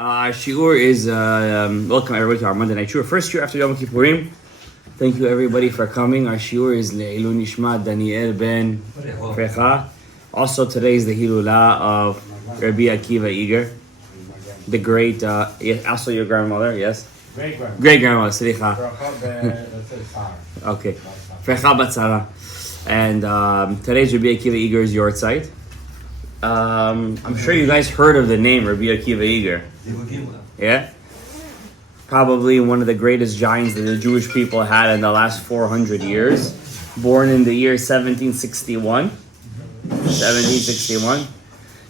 Our shiur is welcome everybody to our Monday night shiur. First shiur after Yom Kippurim. Thank you everybody for coming. Our shiur is Le'ilu Nishmat Daniel ben Frecha. Also today is the Hilula of Rebbi Akiva Eger, the great. Also your grandmother, yes. Great grandmother. Slicha. Okay. Frecha Batzara. And today's Rebbi Akiva Eger's yahrzeit. I'm sure you guys heard of the name Rabbi Akiva Eger. Yeah? Probably one of the greatest giants that the Jewish people had in the last 400 years. Born in the year 1761.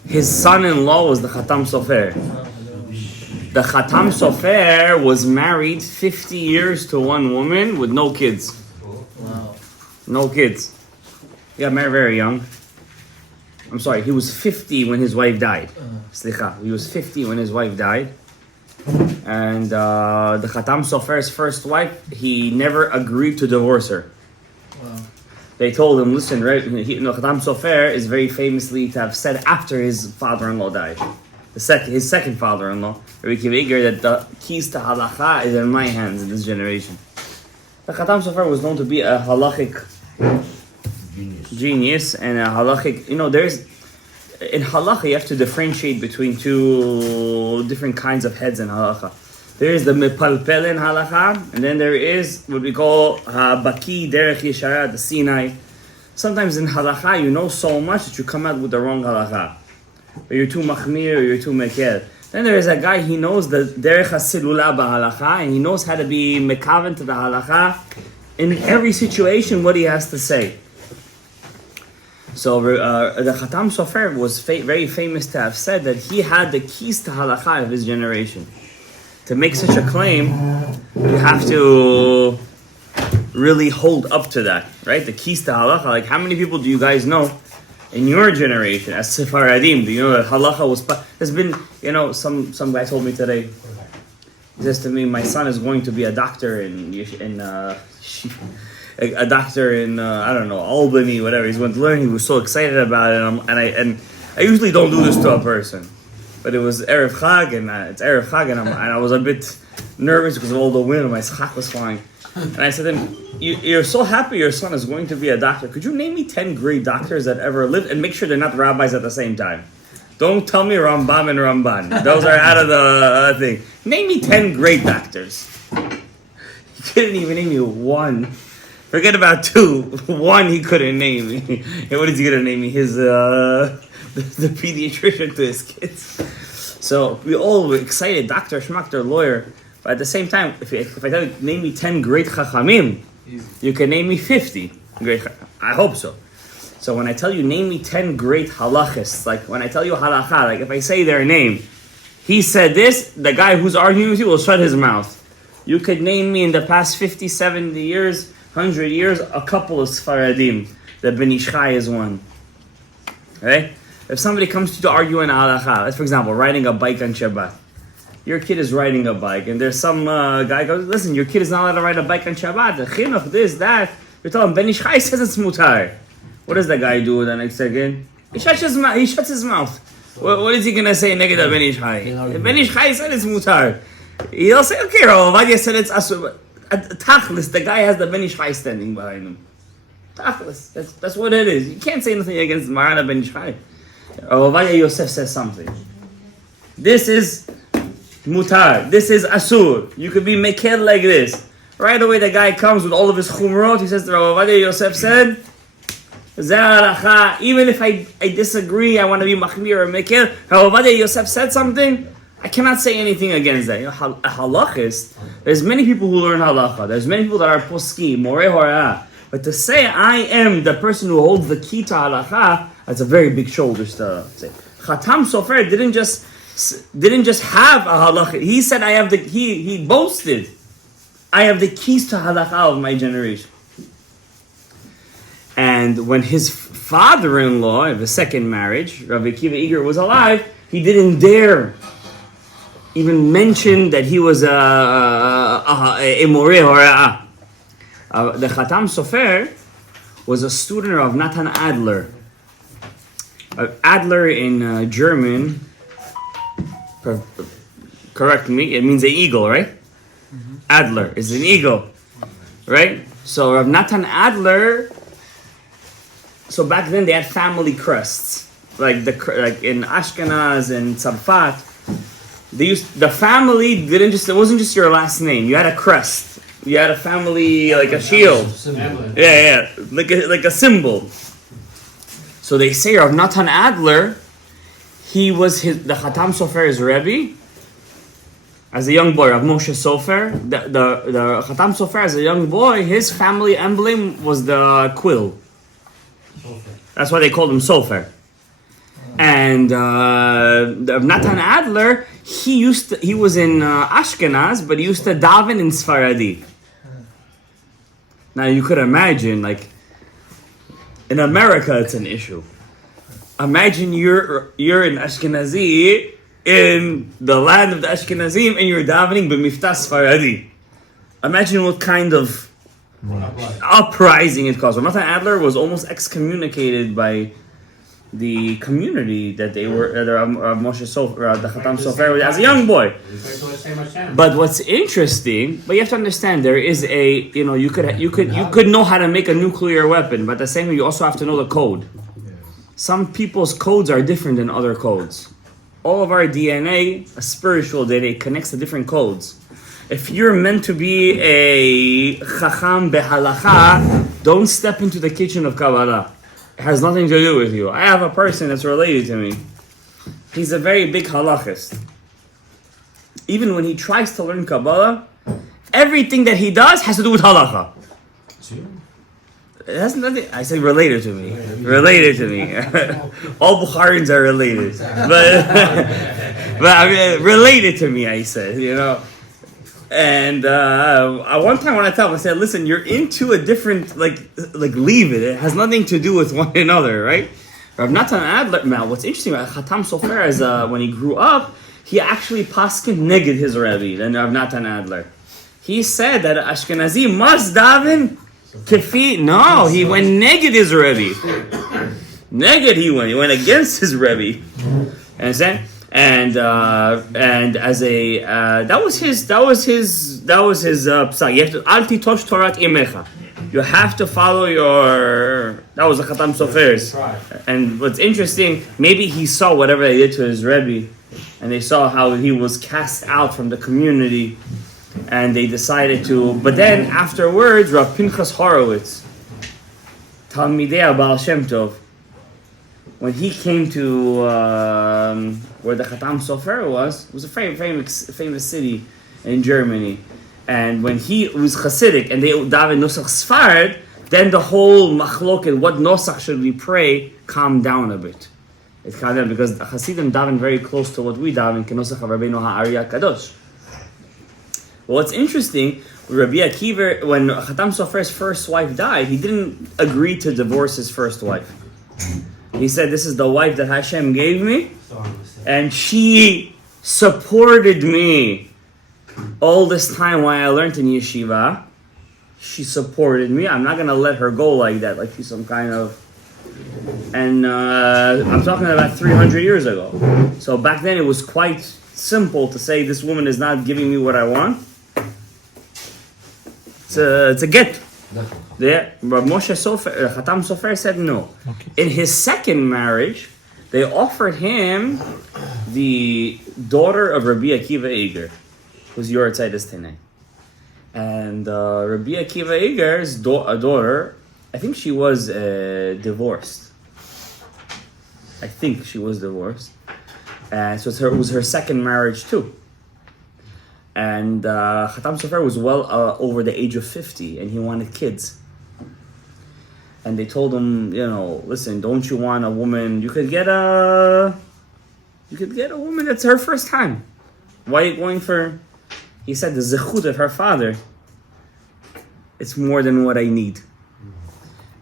His son-in-law was the Khatam Sofer. The Khatam Sofer was married 50 years to one woman with no kids. Wow. No kids. He got married very young. I'm sorry, he was 50 when his wife died. Slicha, he was 50 when his wife died. And the Khatam Sofer's first wife, he never agreed to divorce her. Wow. They told him, listen, right, Khatam Sofer is very famously to have said after his father-in-law died, his second father-in-law, Rabbi Akiva Eger, that the keys to halacha is in my hands in this generation. The Khatam Sofer was known to be a halachic genius and a halachic, in halacha you have to differentiate between two different kinds of heads in halacha. There is the mepalpel in halacha, and then there is what we call baki derech yeshara, the Sinai. Sometimes in halacha you know so much that you come out with the wrong halacha, or you're too machmir, or you're too mekel. Then there is a guy, he knows the derech hasilula b'halacha, and he knows how to be mekaven to the halacha in every situation what he has to say. So the Khatam Sofer was very famous to have said that he had the keys to halacha of his generation. To make such a claim, you have to really hold up to that, right? The keys to halacha. Like, how many people do you guys know in your generation as Sephardim? Do you know that halacha was? There's been, some guy told me today. He says to me, my son is going to be a doctor a doctor in I don't know, Albany, whatever. He's going to learn. He was so excited about it, and I usually don't do this to a person, but it was Erev Chag, and it's Erev Chag, and I was a bit nervous because of all the wind, and my schach was flying. And I said to him, "You're so happy your son is going to be a doctor. Could you name me 10 great doctors that ever lived, and make sure they're not rabbis at the same time? Don't tell me Rambam and Ramban; those are out of the thing. Name me 10 great doctors." He couldn't even name me one. Forget about 2. 1 he couldn't name me. And what is he gonna name me? His the pediatrician to his kids. So we all were excited, doctor, schmachter, lawyer. But at the same time, if I tell you name me 10 great chachamim, you can name me 50 great. I hope so. So when I tell you name me 10 great halachists, like when I tell you halacha, like if I say their name, he said this, the guy who's arguing with you will shut his mouth. You could name me in the past 50, 70 years, 100 years, a couple of Sfaradim. The Ben Ishchai is one. Right? If somebody comes to you to argue in halacha, let's for example, riding a bike on Shabbat. Your kid is riding a bike, and there's some guy goes, listen, your kid is not allowed to ride a bike on Shabbat. The chinuch, this, that. You're telling him, Ben Ishchai says it's mutar. What does the guy do the next second? He shuts his mouth. What is he going to say negative Ben Ishchai? Ben Ishchai said it's mutar. He'll say, okay, Rav Ovadia said it's asur. Tachlis, the guy has the Ben Ishchai standing behind him. Tachlis, that's what it is. You can't say anything against Marana Ben Ishchai. Rav Ovadia Yosef says something. This is mutar. This is asur. You could be mekel like this. Right away, the guy comes with all of his chumrot. He says, Rav Ovadia Yosef said, even if I disagree, I want to be machmir or mekel. Rav Ovadia Yosef said something. I cannot say anything against that. A halachist, there's many people who learn halacha. There's many people that are poski, moreh horah. But to say I am the person who holds the key to halacha, that's a very big shoulders to say. Khatam Sofer didn't just have a halacha. He said I have he boasted, I have the keys to halacha of my generation. And when his father-in-law of the second marriage, Rabbi Akiva Eger, was alive, he didn't dare even mention that he was a moreh horah. The Khatam Sofer was a student of Natan Adler. Adler in German correct me, it means an eagle, right? Adler is an eagle, right? So Rav Natan Adler. So back then they had family crests, like in Ashkenaz and Tzarfat. The family didn't just, it wasn't just your last name. You had a crest. You had a family, like a shield. Yeah, like a symbol. So they say Rav Natan Adler, he was the Chatam Sofer's Rebbi. As a young boy, Rav Moshe Sofer, the Chatam Sofer as a young boy, his family emblem was the quill. That's why they called him Sofer. And Rav Natan Adler, he was in Ashkenaz, but he used to daven in Sfaradi. Now you could imagine, like, in America it's an issue. Imagine you're in Ashkenazi, in the land of the Ashkenazim, and you're davening b'miftah Sfaradi. Imagine what kind of uprising it caused. Rav Natan Adler was almost excommunicated by the community that they were, Rav Moshe Sofer, the Chatam Sofer, as a young boy. But what's interesting, but you have to understand, there is you could know how to make a nuclear weapon, but at the same time, you also have to know the code. Some people's codes are different than other codes. All of our DNA, a spiritual DNA, connects to different codes. If you're meant to be a chacham behalacha, don't step into the kitchen of Kabbalah. It has nothing to do with you. I have a person that's related to me. He's a very big halachist. Even when he tries to learn Kabbalah, everything that he does has to do with halacha. It has nothing. I say related to me. Related to me. All Bukharians are related, but I mean, related to me. I said, And one time when I tell him, I said, "Listen, you're into a different leave it. It has nothing to do with one another, right?" Rav Natan Adler. Now, what's interesting about Chatam Sofer is when he grew up, he actually paskin neged his Rebbi, than Rav Natan Adler. He said that Ashkenazi must daven kefi. No, he went neged his Rebbi. Neged he went against his Rebbi. Understand? And as a that was his psak. You have to al titosh Torat imecha. You have to follow your. That was the Chatam Sofer's. And what's interesting, maybe he saw whatever they did to his Rebbe, and they saw how he was cast out from the community, and they decided to. But then afterwards, Rav Pinchas Horowitz, Talmidei Baal Shem Tov, when he came to where the Chatam Sofer was, it was a very famous city in Germany. And when he was Hasidic and they daven Nosach Sfarad, then the whole machloket, what Nosach should we pray, calmed down a bit. It calmed down because the Hasidim daven very close to what we daven, Kenosach Rabbeinu Ha'Arya Kadosh. Well, what's interesting, Rabbi Akiva, when Chatam Sofer's first wife died, he didn't agree to divorce his first wife. He said, "This is the wife that Hashem gave me, and she supported me all this time while I learned in yeshiva. She supported me. I'm not going to let her go like that, like she's some kind of..." And I'm talking about 300 years ago. So back then it was quite simple to say, this woman is not giving me what I want. It's a get. Yeah, but Moshe Sofer, Chatam Sofer said no. Okay. In his second marriage, they offered him the daughter of Rabbi Akiva Eger, who's Yortzeit Tenei. And Rabbi Akiva Eger's daughter, I think she was divorced. So it was her second marriage too. And Chatam Sofer was well over the age of 50, and he wanted kids. And they told him, listen, don't you want a woman? You could get a woman that's her first time. Why are you going for? He said the zechut of her father. It's more than what I need.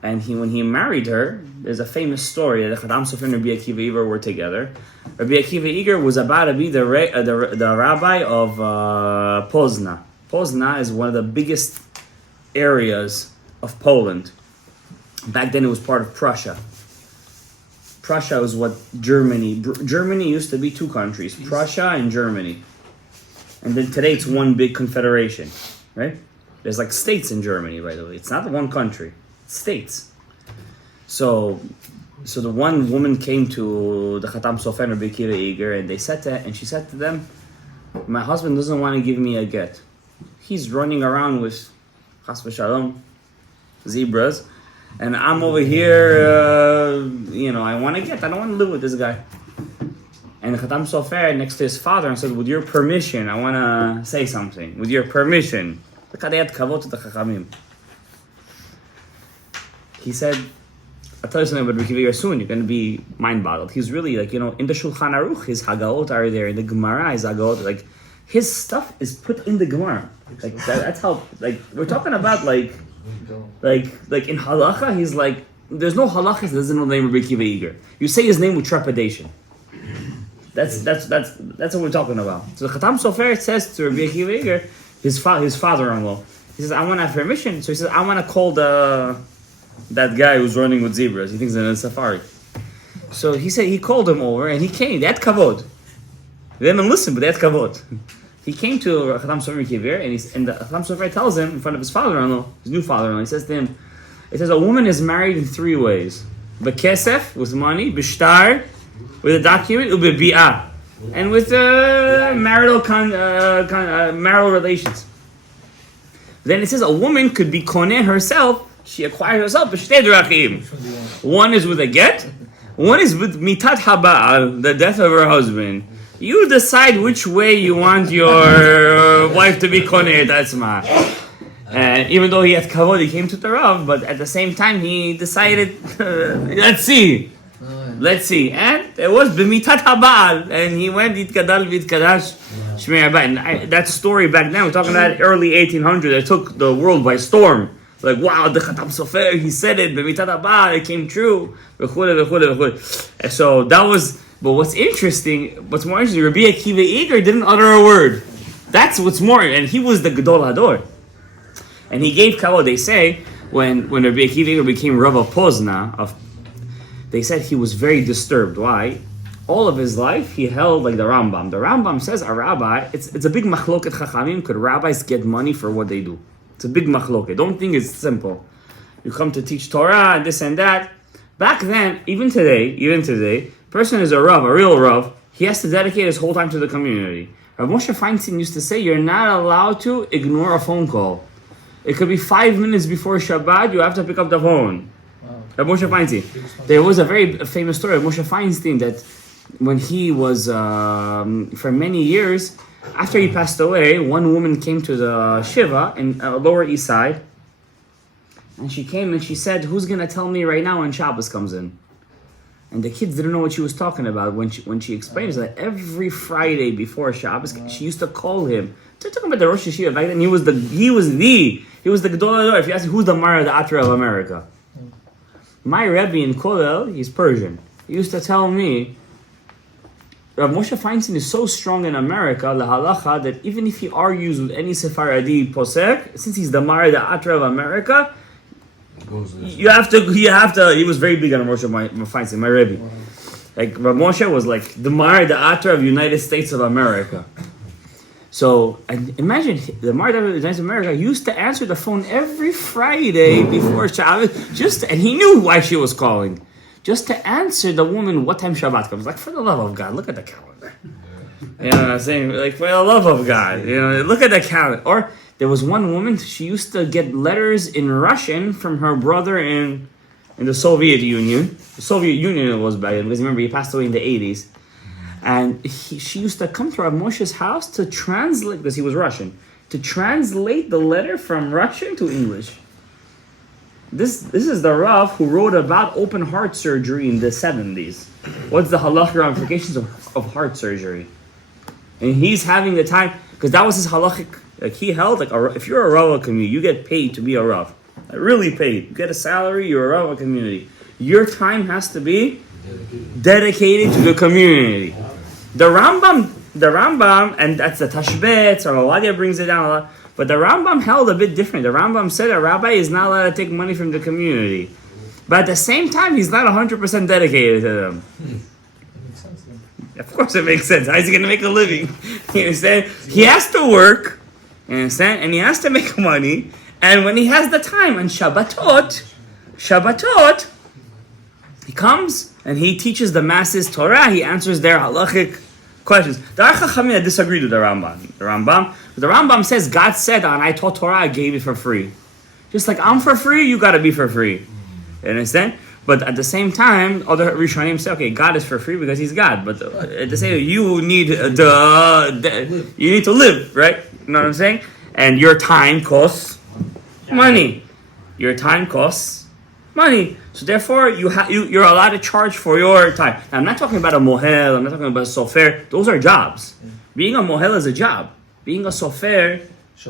And when he married her, there's a famous story that Chatam Sofer and Rabbi Akiva Eger were together. Rabbi Akiva Eger was about to be the rabbi of Pozna. Pozna is one of the biggest areas of Poland. Back then it was part of Prussia. Prussia was what Germany used to be two countries, Prussia and Germany. And then today it's one big confederation, right? There's like states in Germany, by the way. It's not one country, it's states. So the one woman came to the Chatam Sofer and Rebbi Akiva Eger, and she said to them, my husband doesn't want to give me a get. He's running around with Chas v'Shalom, zebras, and I'm over here, I want to get. I don't want to live with this guy. And the Chatam Sofer next to his father and said, with your permission, I want to say something. With your permission. Look how they had kavod to the Chachamim. He said, I'll tell you something about Rebbi Akiva soon. You're going to be mind-boggled. He's really in the Shulchan Aruch, his Hagaot are there. In the Gemara, his Hagaot, his stuff is put in the Gemara. That's how, we're talking about, in Halacha, he's there's no Halacha that doesn't know the name of Rebbi Akiva Eger. You say his name with trepidation. That's what we're talking about. So the Chatam Sofer says to Rebbi Akiva Eger, his father-in-law, he says, I want to have permission. So he says, I want to call that guy who's running with zebras. He thinks in a safari. So he said he called him over and he came. They had kavod. They didn't listen, but they had kavod. He came to Chatam Sofer Kiver and the Chatam Sofer tells him in front of his father-in-law, his new father-in-law, he says to him, a woman is married in 3 ways. B'kesef, with money, b'shtar, with a document, u'bebi'ah, and with marital relations. Then it says a woman could be koneh herself. She acquired herself b'shtei drachim. One is with a get. One is with mitat haba'al, the death of her husband. You decide which way you want your wife to be koneh etzma. And even though he had kavod, he came to the Rav, but at the same time he decided, let's see. And it was b'mitat haba'al, and he went yitgadal v'yitkadash shmei haba. And that story back then, we're talking about early 1800s, it took the world by storm. Wow, the Chatam Sofer, he said it, b'mitat haba'al, it came true. So that was, but what's more interesting, Rebbi Akiva Eger didn't utter a word. That's what's more, and he was the Gadol Hador. And he gave kavod. They say, when Rebbi Akiva Eger became Rav of Pozna, they said he was very disturbed. Why? All of his life, he held the Rambam. The Rambam says a rabbi, it's a big machloket chachamim. Could rabbis get money for what they do? It's a big machloket. Don't think it's simple. You come to teach Torah and this and that. Back then, even today, person is a Rav, a real Rav. He has to dedicate his whole time to the community. Rav Moshe Feinstein used to say, you're not allowed to ignore a phone call. It could be 5 minutes before Shabbat, you have to pick up the phone. Rav Moshe Feinstein. There was a very famous story of Moshe Feinstein that when he was, for many years, after he passed away, one woman came to the Shiva in Lower East Side, and she came and she said, who's going to tell me right now when Shabbos comes in? And the kids didn't know what she was talking about. When she explained that every Friday before Shabbos, she used to call him. They're talking about the Rosh Hashiva back then. He was the Gadol Hador. If you ask me, who's the Mara the Atra of America? My Rebbi in Kollel, he's Persian. He used to tell me, Rav Moshe Feinstein is so strong in America, la halacha, that even if he argues with any Sephardi posek, since he's the Mara the Atra of America, he was very big on Rav Moshe Feinstein, my Rebbi. Rav Moshe was the Mara the Atra of United States of America. So, and imagine, the Mara the United States of America used to answer the phone every Friday before Shabbos, and he knew why she was calling. Just to answer the woman what time Shabbat comes. For the love of God, look at the calendar. You know what I'm saying? For the love of God, look at the calendar. Or there was one woman, she used to get letters in Russian from her brother in the Soviet Union. The Soviet Union was back then, because remember, he passed away in the 80s. And she used to come to Rav Moshe's house to translate, because he was Russian, to translate the letter from Russian to English. This is the Rav who wrote about open heart surgery in the 70s. What's the halachic ramifications of heart surgery? And he's having the time, because that was his halachic, he held, if you're a Rav of a community, you get paid to be a Rav. Really paid. You get a salary, you're a Rav of a community. Your time has to be dedicated to the community. The Rambam, and that's the Tashbetz, or Ovadia brings it down a lot, but the Rambam held a bit different. The Rambam said a rabbi is not allowed to take money from the community. But at the same time, he's not 100% dedicated to them. Of course it makes sense. How's he going to make a living? You understand? He has to work, you understand? And he has to make money. And when he has the time on Shabbatot, he comes and he teaches the masses Torah. He answers their halachic questions. The Ar Chachamim disagreed with the Rambam says, God said, and I taught Torah, I gave it for free. Just like I'm for free, you got to be for free. You understand? But at the same time, other Rishonim say, okay, God is for free because He's God. But they say you need you need to live, right? You know what I'm saying? And your time costs money. Your time costs money. So therefore, you're allowed to charge for your time. Now, I'm not talking about a mohel. I'm not talking about a sofer. Those are jobs. Being a mohel is a job. Being a sofer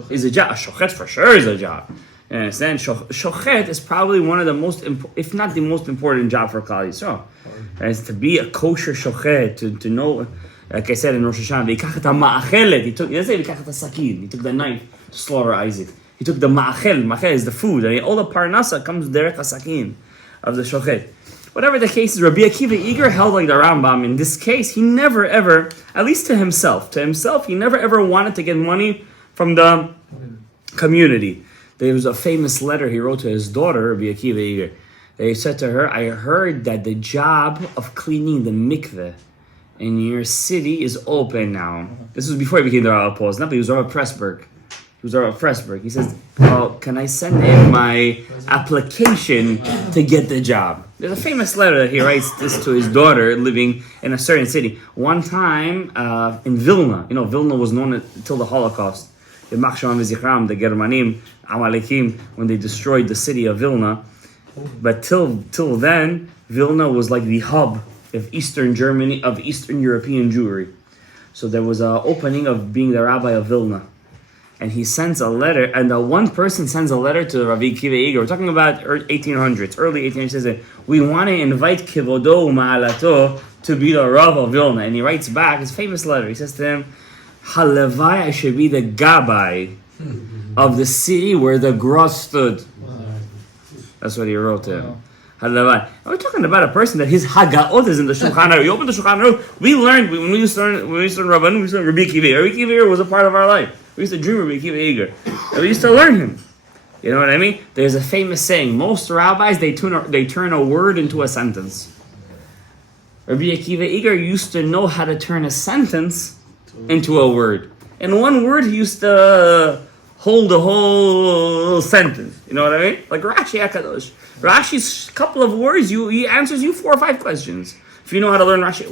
is a job. A shochet for sure is a job. You understand? Shochet is probably one of the most, if not the most important job for Klal Yisrael. It's to be a kosher shochet, to know, like I said in Rosh Hashanah, he took the knife to slaughter Isaac. He took the ma'achel is the food, and all the parnasa comes derech hasakin of the shochet. Whatever the case is, Rabbi Akiva Eger held like the Rambam. In this case, he never ever, at least to himself, he never ever wanted to get money from the community. There was a famous letter he wrote to his daughter, Rabbi Akiva Eger. He said to her, I heard that the job of cleaning the mikveh in your city is open now. This was before he became the Rav Poz, but he was Rav Pressburg. He says, can I send in my application to get the job? There's a famous letter that he writes this to his daughter living in a certain city. One time in Vilna, Vilna was known until the Holocaust. The Germanim, Amalekim, when they destroyed the city of Vilna. But till then, Vilna was like the hub of Eastern Germany, of Eastern European Jewry. So there was an opening of being the rabbi of Vilna. And he sends a letter, and the one person sends a letter to Rabbi Akiva Eger. We're talking about 1800s, early 1800s. Says that we want to invite Kivodo Ma'alato to be the Rav of Vilna. And he writes back his famous letter. He says to him, Halavai, I should be the Gabbai of the city where the Gross stood. That's what he wrote to him. Halavai. We're talking about a person that his Hagaot is in the Shulchan Aruch. You open the Shulchan Aruch. We learned when we used to learn Rabbanim, we used to learn Rabbi Akiva Eger. Rabbi Akiva Eger was a part of our life. We used to dream Rabbi Akiva Eger. And we used to learn him. You know what I mean? There's a famous saying. Most rabbis, they turn a word into a sentence. Rabbi Akiva Eger used to know how to turn a sentence into a word. In one word, he used to hold the whole sentence. You know what I mean? Like Rashi HaKadosh. Rashi's couple of words, he answers you 4 or 5 questions. If you know how to learn Rashi,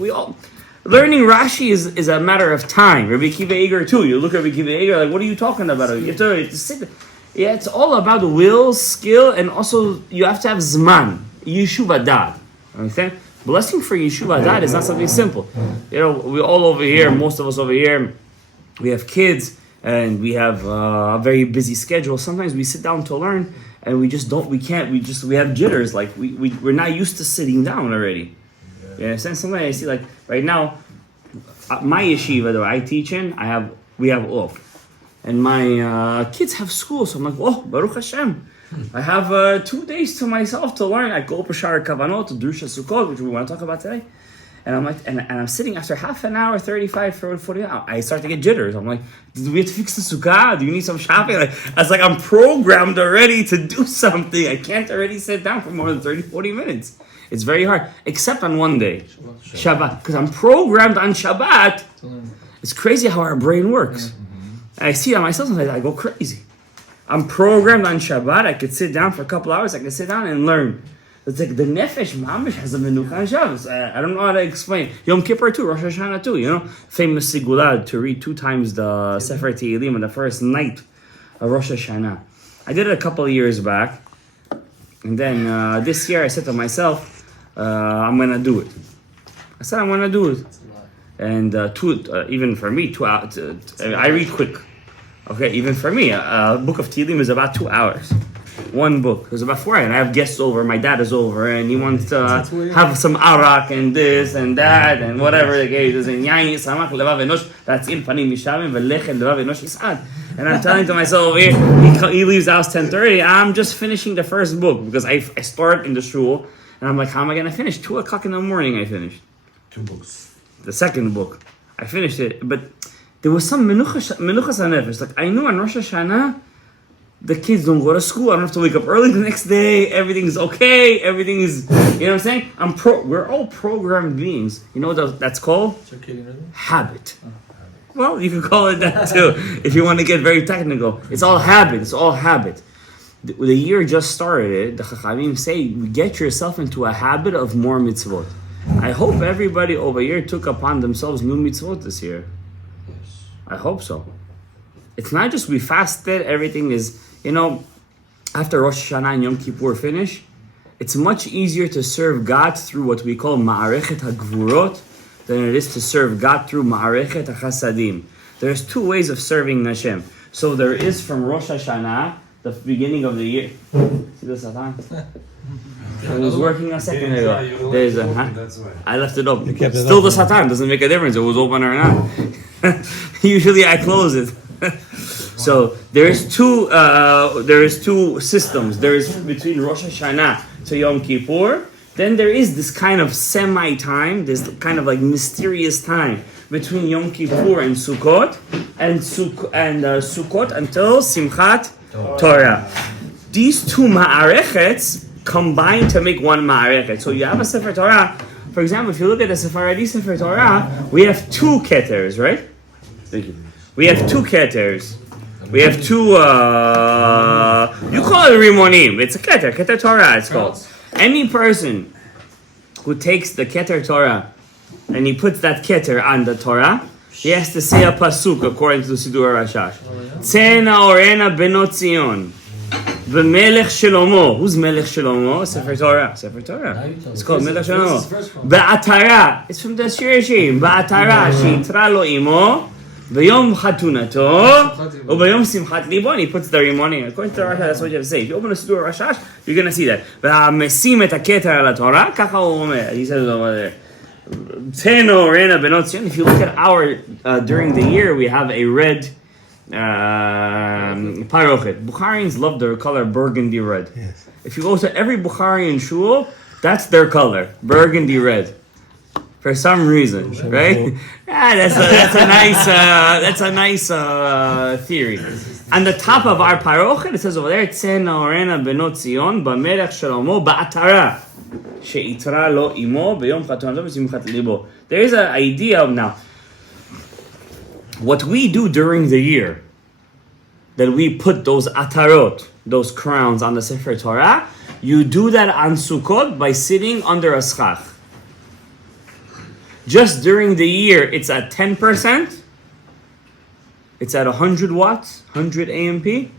learning Rashi is a matter of time. Rabbi Akiva Eger too. You look at Rabbi Akiva Eger, like, what are you talking about? You have to sit. Yeah, it's all about will, skill, and also you have to have zman, yeshuva dad. Understand? Blessing for yeshuva dad is not something simple. We all over here, most of us over here, we have kids and we have a very busy schedule. Sometimes we sit down to learn and we have jitters. Like we're not used to sitting down already. You understand? Sometimes I see, like right now, my yeshiva that I teach in, we have off. And my kids have school, so I'm like, oh, Baruch Hashem. I have 2 days to myself to learn. I go up Shar Kavanot to Drusha Sukkot, which we want to talk about today. And I'm like, and I'm sitting after half an hour, 35, 40 hours. I start to get jitters. I'm like, do we have to fix the sukkah? Do you need some shopping? I'm programmed already to do something. I can't already sit down for more than 30, 40 minutes. It's very hard, except on one day, Shabbat. Because I'm programmed on Shabbat. It's crazy how our brain works. And I see it on myself, and I go crazy. I'm programmed on Shabbat. I could sit down for a couple hours. I could sit down and learn. It's like the nefesh mamish has a menucha on Shabbos. I don't know how to explain. Yom Kippur too, Rosh Hashanah too. Famous sigulad to read 2 times the Sefer Tehillim on the first night of Rosh Hashanah. I did it a couple of years back, and then this year I said to myself, I'm gonna do it. I said I'm gonna do it, and even for me, 2 hours. I read quick. Okay, even for me, a book of Tehillim is about 2 hours. One book. There's about 4 hours. And I have guests over. My dad is over, and he wants to have some arak and this and that and whatever the case is. And that's in panim mishavim velechem levav enosh yisad. And I'm telling to myself, he leaves the house 10:30. I'm just finishing the first book because I start in the shul, and I'm like, how am I gonna finish? 2:00 in the morning. I finished 2 books. the second book. I finished it, but there was some menuchas hanefesh. Like I knew on Rosh Hashanah, the kids don't go to school. I don't have to wake up early the next day. Everything is okay. Everything is, you know what I'm saying? We're all programmed beings. You know what that's called? Habit. Well, you can call it that too, if you want to get very technical. It's all habit. It's all habit. The year just started. The Chachamim say, get yourself into a habit of more mitzvot. I hope everybody over here took upon themselves new mitzvot this year. I hope so. It's not just we fasted, everything is, after Rosh Hashanah and Yom Kippur finish, it's much easier to serve God through what we call Ma'arechet HaGvurot than it is to serve God through Ma'arechet HaChasadim. There's two ways of serving Hashem. So there is from Rosh Hashanah, the beginning of the year. See the Satan? It was working a second ago. There's I left it open. Still the Satan, doesn't make a difference. It was open or not. Usually I close it. So there is two systems. There is between Rosh Hashanah to Yom Kippur. Then there is this kind of semi-time, this kind of like mysterious time between Yom Kippur and Sukkot, and Sukkot until Simchat Torah. These two ma'arechets combine to make one ma'arechet. So you have a Sefer Torah. For example, if you look at the Sephardi Sefer Torah, we have two keters, right? Thank you. We have two keters. We have two, you call it Rimonim. It's a keter Torah it's called. Any person who takes the keter Torah and he puts that keter on the Torah, he has to say a pasuk according to the Sidur Rashash. Tzena orena benot Zion. V'melech Shlomo. Who's Melech Shlomo? Sefer Torah. It's called Melech Shlomo. Ba'atara. It's from the Shirashim. Ba'atara she'itra lo imo. V'yom chatunato. V'yom simchat libo. And he puts the rimonim. According to the Rashash, that's what you have to say. If you open the Sidur Rashash, you're going to see that. V'hamesim et haketer ala Torah. Kacha hu omer. He says it over there. Teno rena benot Zion. If you look at our, during the year, we have a red parochet. Bukharians love their color burgundy red. Yes. If you go to every Bukharian shul, that's their color, burgundy red. For some reason, right? Yeah, that's a nice theory. On the top of our parochet, it says over there, Tzena orena benot Zion b'melech Shlomo ba'atara she'itra lo imo b'yom chatunato v'simchat libo. There is an idea of now. What we do during the year, that we put those atarot, those crowns on the Sefer Torah, you do that on Sukkot by sitting under a schach. Just during the year, it's at 10%. It's at 100 watts, 100 AMP.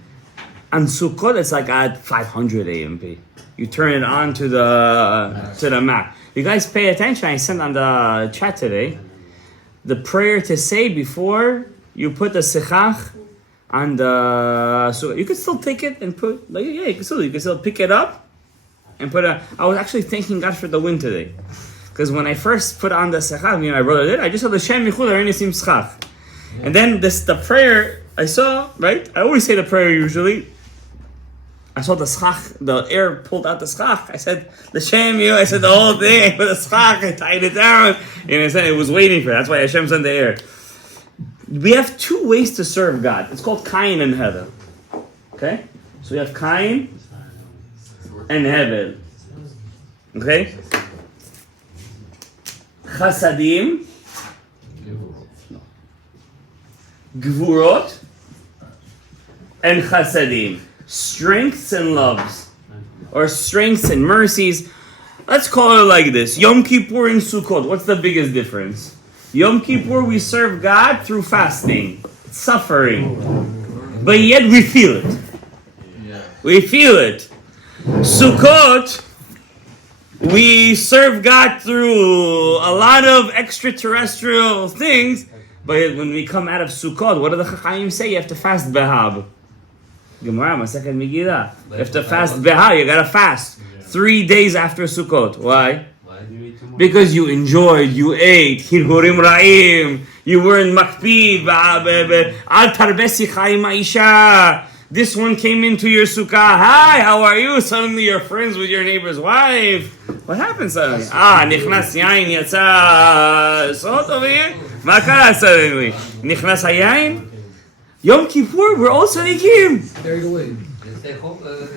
On Sukkot, it's like at 500 AMP. You turn it on to the Mac. You guys pay attention. I sent on the chat today the prayer to say before you put the sechach on the, so you can still take it and put, you can still pick it up and put I was actually thanking God for the wind today, because when I first put on the sechach, my brother did, I just saw the Shem Yichud Arinesim Schach, and then the prayer I saw, right? I always say the prayer usually. I saw the schach, the air pulled out the schach. I said, the Shem, I said the whole thing with the schach, I tied it down. And I said it was waiting for it. That's why Hashem sent the air. We have two ways to serve God. It's called Kain and Hevel. Okay? So we have Kain and Hevel. Okay? Chasadim, Gvurot, and Chasadim. Strengths and loves, or strengths and mercies. Let's call it like this: Yom Kippur and Sukkot. What's the biggest difference? Yom Kippur, we serve God through fasting, suffering, but yet we feel it. We feel it. Sukkot, we serve God through a lot of extraterrestrial things, but when we come out of Sukkot, what do the Chachamim say? You have to fast behab. Gemara, Masechet Megillah. You have to fast behar. You gotta fast 3 days after Sukkot. Why? Because you enjoyed, you ate, hirhurim ra'im. You were in makpid. Al tarbesi chayim ha'isha. This one came into your sukkah. Hi, how are you? Suddenly you're friends with your neighbor's wife. What happened suddenly? Nichnas yain yatsa sod over here. Ma kara suddenly? Nichnas hayain? Yom Kippur, we're all tzadikim.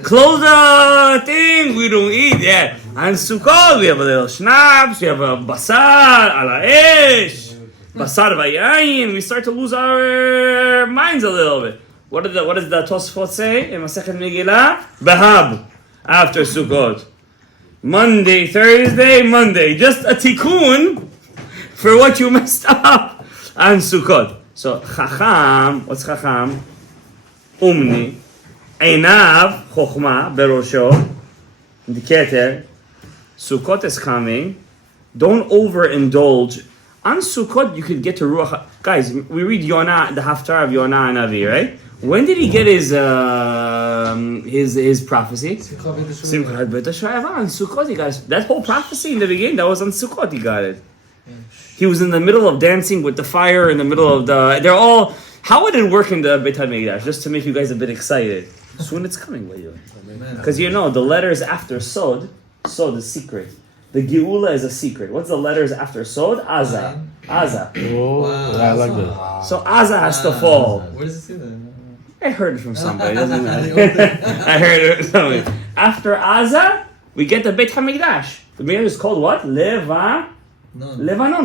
Close the thing, we don't eat yet. And Sukkot, we have a little schnapps, we have a basar, ala esh, basar vayayin. We start to lose our minds a little bit. What does the Tosfot say in Masechet Megillah? Bahab, after Sukkot. Monday, Thursday, Monday. Just a tikkun for what you messed up on Sukkot. So, Chacham, what's Chacham? Umni. Einav, Chochma, Berosho, indicator, Sukkot is coming. Don't overindulge. On Sukkot, you could get to Ruach. Guys, we read Yonah, the Haftarah of Yonah and Avi, right? When did he get his prophecy? Simchat Beit HaShoeva. On Sukkot, he got it. That whole prophecy in the beginning, that was on Sukkot, he got it. He was in the middle of dancing with the fire, in the middle of the... They're all... How would it work in the Beit HaMikdash? Just to make you guys a bit excited. Soon it's coming, by you. Because you know, the letters after Sod is secret. The Geula is a secret. What's the letters after Sod? Aza. Aza. Oh, wow. I like that. So Aza has to fall. Where does it say that? I heard it from somebody. Doesn't matter. I heard it from somebody. After Aza, we get the Beit HaMikdash. The Mikdash is called what? Lebanon.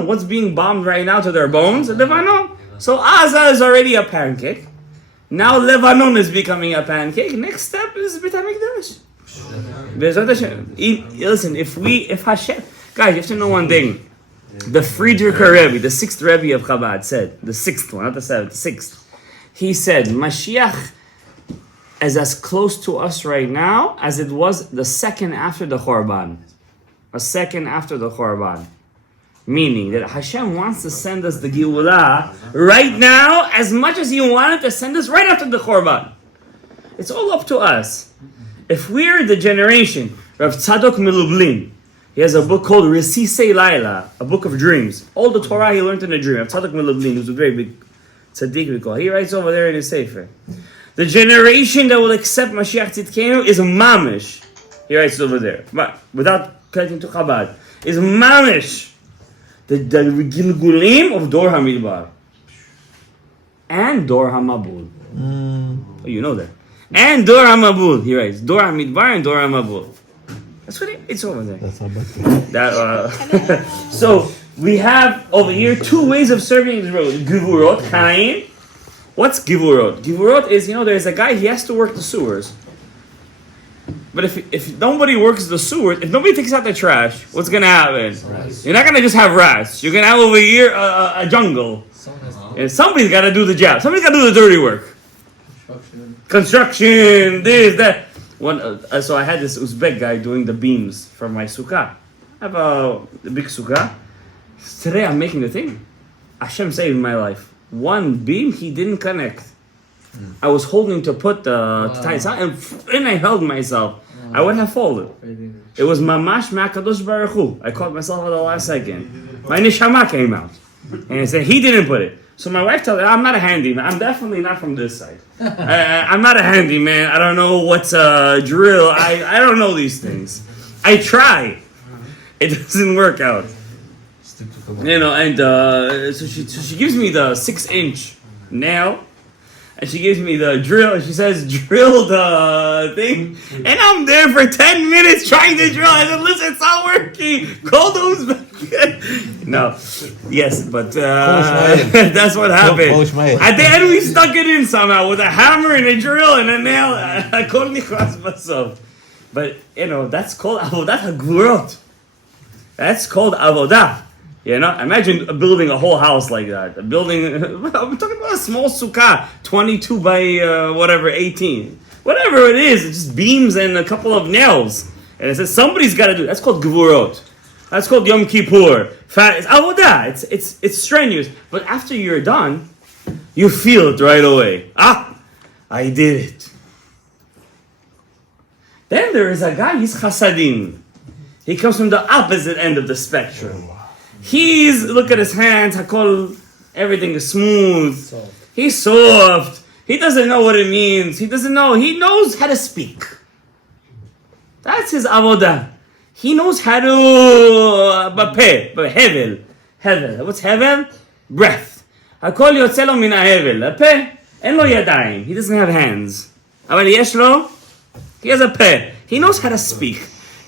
What's being bombed right now to their bones? Lebanon. So Aza is already a pancake. Now Lebanon is becoming a pancake. Next step is Beit HaMikdash. Listen, if Hashem... Guys, you have to know one thing. The Friedricher Rebbi, the 6th Rebbi of Chabad said, the 6th one, not the 7th, the 6th. He said, Mashiach is as close to us right now as it was the second after the Chorban. A second after the Chorban. Meaning that Hashem wants to send us the Geulah right now as much as He wanted to send us right after the Chorban. It's all up to us. If we're the generation, Rav Tzadok Milublin, he has a book called Resisei Laila, a book of dreams. All the Torah he learned in a dream. Rav Tzadok Milublin, who's a very big tzaddik we call. He writes over there in his sefer. The generation that will accept Mashiach Tzidkenu is mamish. He writes over there, but without cutting to Chabad, is mamish. The Gilgulim of Dor HaMidbar and Dor HaMabul. Oh, you know that. And Dor HaMabul, he writes. Dor HaMidbar and Dor HaMabul. That's what it's over there. That's how bad. So, we have over here 2 ways of serving the road. Givurot, Kain. What's Givurot? Givurot is, there's a guy, he has to work the sewers. But if nobody works the sewers, if nobody takes out the trash, what's going to happen? Rats. You're not going to just have rats. You're going to have over here a jungle. And somebody's got to do the job. Somebody's got to do the dirty work. Construction, this, that. So I had this Uzbek guy doing the beams for my sukkah. I have a big sukkah. Today I'm making the thing. Hashem saved my life. One beam he didn't connect. I was holding to put the ties out, and I held myself. I would have fallen. It was mamash ma'akadosh baruch Hu. I caught myself at the last second. My neshama came out, and I said he didn't put it. So my wife told me, I'm not a handyman. I'm definitely not from this side. I'm not a handyman. I don't know what's a drill. I don't know these things. I try. It doesn't work out. And so she gives me the 6-inch nail, and she gives me the drill, and she says, drill the thing. And I'm there for 10 minutes trying to drill. I said, listen, it's not working. Call those back. No. Yes, but that's what happened. At the end, we stuck it in somehow with a hammer and a drill and a nail. I couldn't cross myself. But, that's called avodat hagvurot. That's called avodah. Imagine building a whole house like that. I'm talking about a small sukkah, 22 by 18. Whatever it is, it's just beams and a couple of nails. And it says somebody's got to do it. That's called gevurot. That's called Yom Kippur. It's avodah. It's strenuous. But after you're done, you feel it right away. I did it. Then there is a guy, he's chasadim. He comes from the opposite end of the spectrum. Look at his hands, everything is smooth. He's soft. He doesn't know what it means. He doesn't know. He knows how to speak. That's his avodah. He knows how to hevel. What's hevel? Breath. הכל יוצא לו מן ההבל. הפה, אין לו ידיים. He doesn't have hands. אבל יש לו, he has a פה. He knows how to speak.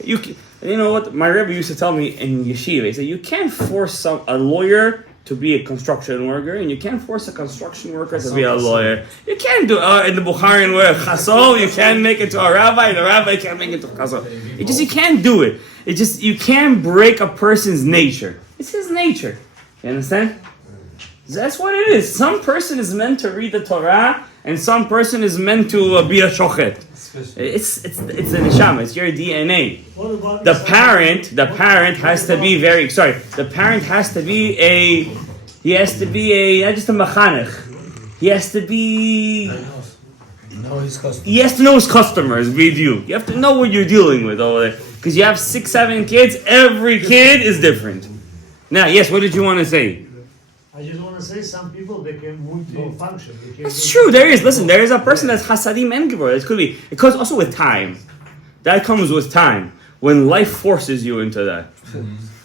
You know what? My Rebbi used to tell me in yeshiva, he said, you can't force a lawyer to be a construction worker, and you can't force a construction worker to be a lawyer. You can't do in the Bukharian way, chasol, you can't make it to a rabbi, and the rabbi can't make it to chasol. You can't do it. You can't break a person's nature. It's his nature. You understand? That's what it is. Some person is meant to read the Torah, and some person is meant to be a shochet. It's the neshama. It's your DNA. The parent has to be the parent has to be not just a mechanech. He has to know his customers with you. You have to know what you're dealing with over there. Because you have 6-7 kids, every kid is different. Now, yes, what did you want to say? I just want to say some people, they can multi-function. That's true, there is a person that's chasadim and gevurah. It could be. It comes also with time. That comes with time. When life forces you into that.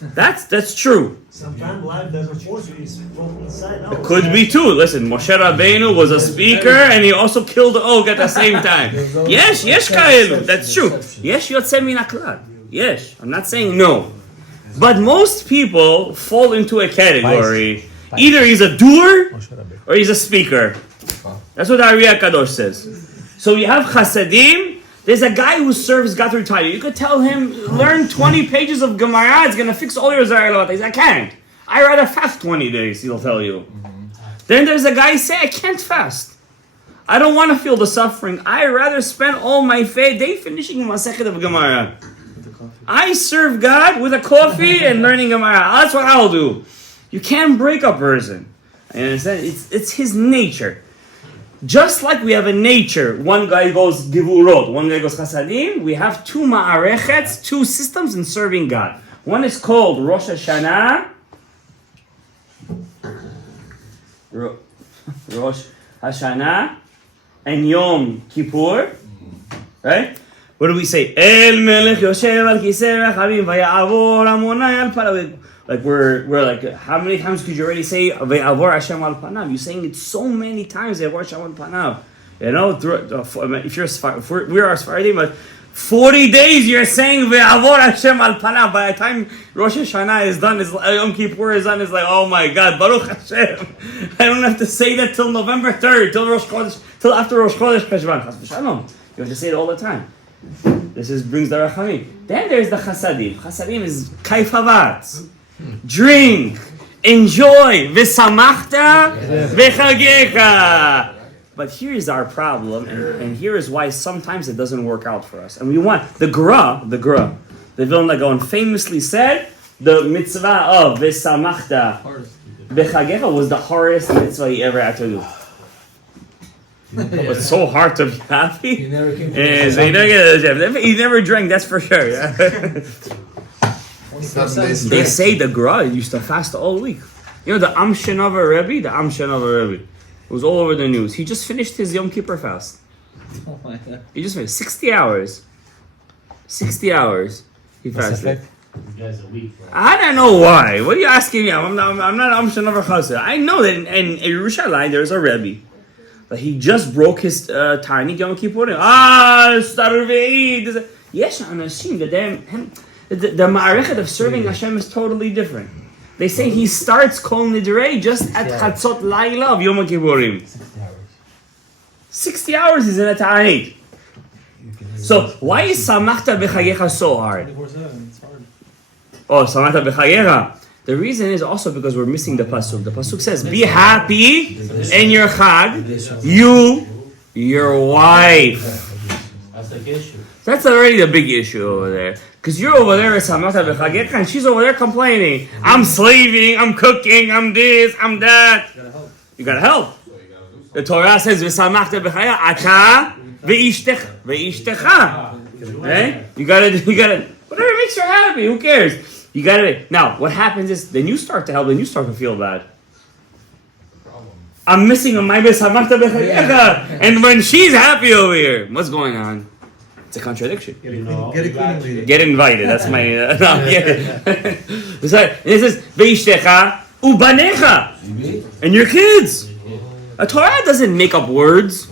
That's true. Sometimes life doesn't force you, it's from inside out. It could be too. Listen, Moshe Rabbeinu was a speaker and he also killed the Og at the same time. Yes, kaelu. That's true. Yes, yotzei min haklal. Yes, I'm not saying no. But most people fall into a category. Either he's a doer or he's a speaker. That's what Ari HaKadosh says. So you have chasadim. There's a guy who serves God through time. You could tell him, learn 20 pages of Gemara, it's going to fix all your Zayar. He says, I can't. I rather fast 20 days, he'll tell you. Then there's a guy who say, I can't fast. I don't want to feel the suffering. I rather spend all my day finishing Masechet of Gemara. I serve God with a coffee and learning Gemara. That's what I'll do. You can't break a person. You understand? It's his nature. Just like we have a nature, one guy goes givurot, one guy goes chasadim, we have two ma'arechetz, two systems in serving God. One is called Rosh Hashanah, Rosh Hashanah, and Yom Kippur, right? What do we say? El melech yoshev al kiseh rechavim vaya'avor amonai al panav. Like we're like, how many times could you already say ve'avor Hashem al panav? You're saying it so many times, ve'avor Hashem al panav. You know, if you're we are Sfaradim, but 40 days you're saying ve'avor Hashem al panav. By the time Rosh Hashanah is done, Yom Kippur is done, it's like, oh my God, Baruch Hashem. I don't have to say that till November 3rd, till after Rosh Chodesh Cheshvan. Shalom. You have to say it all the time. This brings the Rachamim. Then there's the Chasadim. Chasadim is kaifavat. Drink, enjoy, v'samachta, v'chagecha. But here is our problem, and here is why sometimes it doesn't work out for us. And we want the Gra, the Vilna Gaon famously said, the mitzvah of v'samachta, v'chagecha was the hardest mitzvah he ever had to do. It's so hard to be happy. He never came he never drank, that's for sure. Yeah. They say the Gra used to fast all week. You know the Rebbi? It was all over the news. He just finished his Yom Kippur fast. Oh my God. He just finished 60 hours. 60 hours he fasted. You guys a week, right? I don't know why. What are you asking me? I'm not Chassid. I know that in Yerushalayim there's a Rebbi. But he just broke his tiny Yom Kippur. Yes, Anashim, the ma'arechet of serving Hashem is totally different. They say he starts Kol Nidrei just at Chatzot Laila of Yom Kippurim. 60 hours is in a ta'anit. So why is Samachta B'chayecha so hard? Oh, Samachta B'chayecha. The reason is also because we're missing the pasuk. The pasuk says, "Be happy in your chag, you, your wife." That's the issue. That's already the big issue over there. Because you're over there as Samachta B'chagecha, and she's over there complaining. I'm slaving, I'm cooking, I'm this, I'm that. You gotta help. The Torah says, "V'samachta b'chayecha, ata v'ishtecha." Right? You gotta, whatever makes you happy. Who cares? You gotta. Now, what happens is, then you start to help, then you start to feel bad. I'm missing a my besamachta b'chayecha, and when she's happy over here, what's going on? It's a contradiction. Get it. Get invited. That's my. No, it says ve'ishtecha ubanecha, and your kids. A Torah doesn't make up words.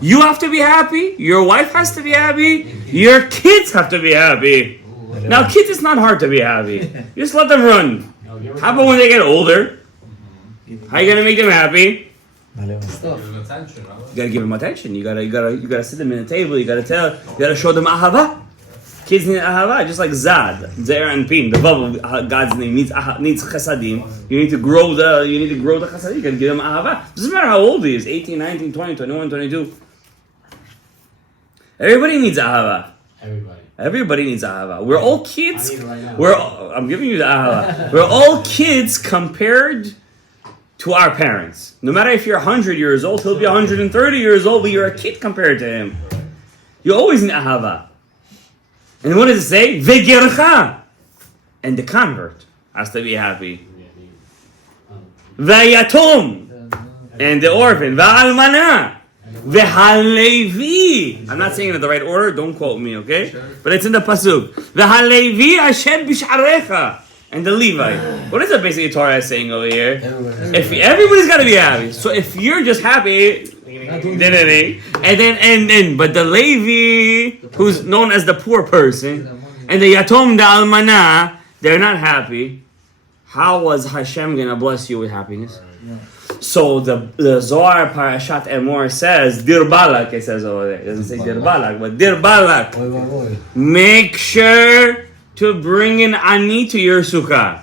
You have to be happy. Your wife has to be happy. Your kids have to be happy. Now, kids, it's not hard to be happy. You just let them run. How about when they get older? How are you gonna make them happy? You gotta give them attention. You gotta sit them in the table. You gotta show them ahava. Kids need ahava, just like Zad, Zer and Pin. The vav of God's name needs chasadim. You need to grow the chasadim. You gotta give them ahava. Doesn't matter how old he is, 18, 19, 20, 21, 22. Everybody needs ahava. Everybody needs ahava. We're all kids. I'm giving you the ahava. We're all kids compared to our parents. No matter if you're 100 years old, he'll be 130 years old, but you're a kid compared to him. You always need ahava. And what does it say? Vegercha. And the convert has to be happy. Vayatom. And the orphan. Va'almana. V'halevi. I'm not saying it in the right order. Don't quote me, okay? Sure. But it's in the pasuk. V'halevi asher b'sharecha. And the Levite. What is that basically Torah is saying over here? If everybody's got to be happy. So if you're just happy, but the Levi, who's known as the poor person, and the Yatom da Almana, they're not happy. How was Hashem gonna bless you with happiness? So the Zohar Parashat Emor says Dir Balak. It says over there. It doesn't say Dir Balak, but Dir Balak. Make sure to bring an ani to your sukkah.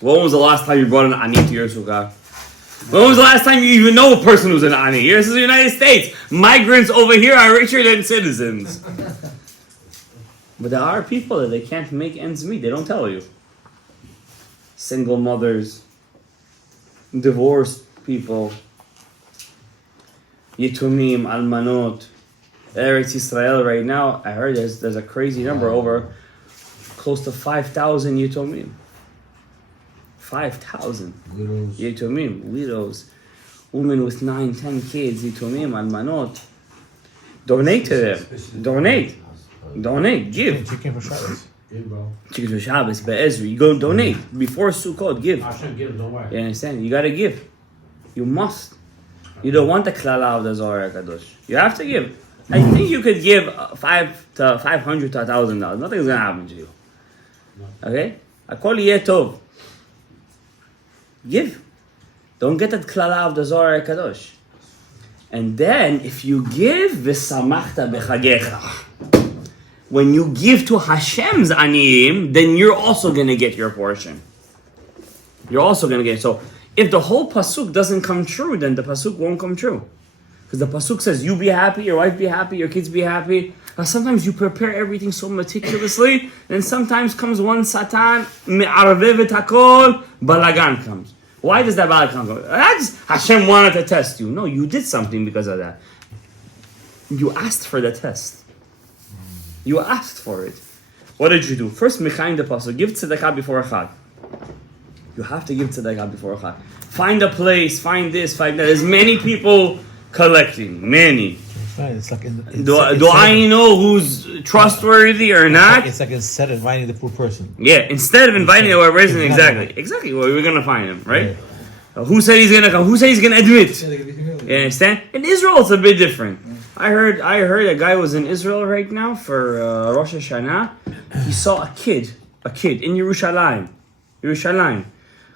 When was the last time you brought an ani to your sukkah? When was the last time you even know a person who's an ani? Here, this is the United States. Migrants over here are richer than citizens. But there are people that they can't make ends meet. They don't tell you. Single mothers, divorced people, Yitumim, Almanot, Eretz Yisrael right now, I heard there's a crazy number, over close to 5,000 Yitumim. 5,000 Yitumim, widows, women with 9, 10 kids, Yitumim, Almanot. Donate to them. Donate. Give. Chicken for Shabbos. Give, bro. Chicken for Shabbos, Be'ezri. You go donate. Before Sukkot, give. I should give, don't worry. You understand? You gotta give. You must. You don't want the klala of the Zohar Kadosh. You have to give. I think you could give $500 to $1,000. Nothing's gonna happen to you. Okay? Akol yeh tov. Give. Don't get that klala of the Zohar Kadosh. And then, if you give, v'samachta b'chagecha. When you give to Hashem's aniyim, then you're also gonna get your portion. You're also gonna get it. So, if the whole pasuk doesn't come true, then the pasuk won't come true. Because the pasuk says, you be happy, your wife be happy, your kids be happy. Now sometimes you prepare everything so meticulously, and sometimes comes one satan, me'arvev et hakol, balagan comes. Why does that balagan come? That's Hashem wanted to test you. No, you did something because of that. You asked for the test. You asked for it. What did you do? First, mechaim the pasuk, give tzedakah before Chag. You have to give tzedakah before Chag. Find a place, find this, find that. There's many people collecting, many. It's like Do I know who's trustworthy or not? It's like instead of inviting the poor person. Yeah, instead of inviting our person, exactly. Well, we're gonna find him, right? Who said he's gonna come? Who said he's gonna admit? You understand? In Israel, it's a bit different. I heard a guy was in Israel right now for Rosh Hashanah. He saw a kid in Yerushalayim,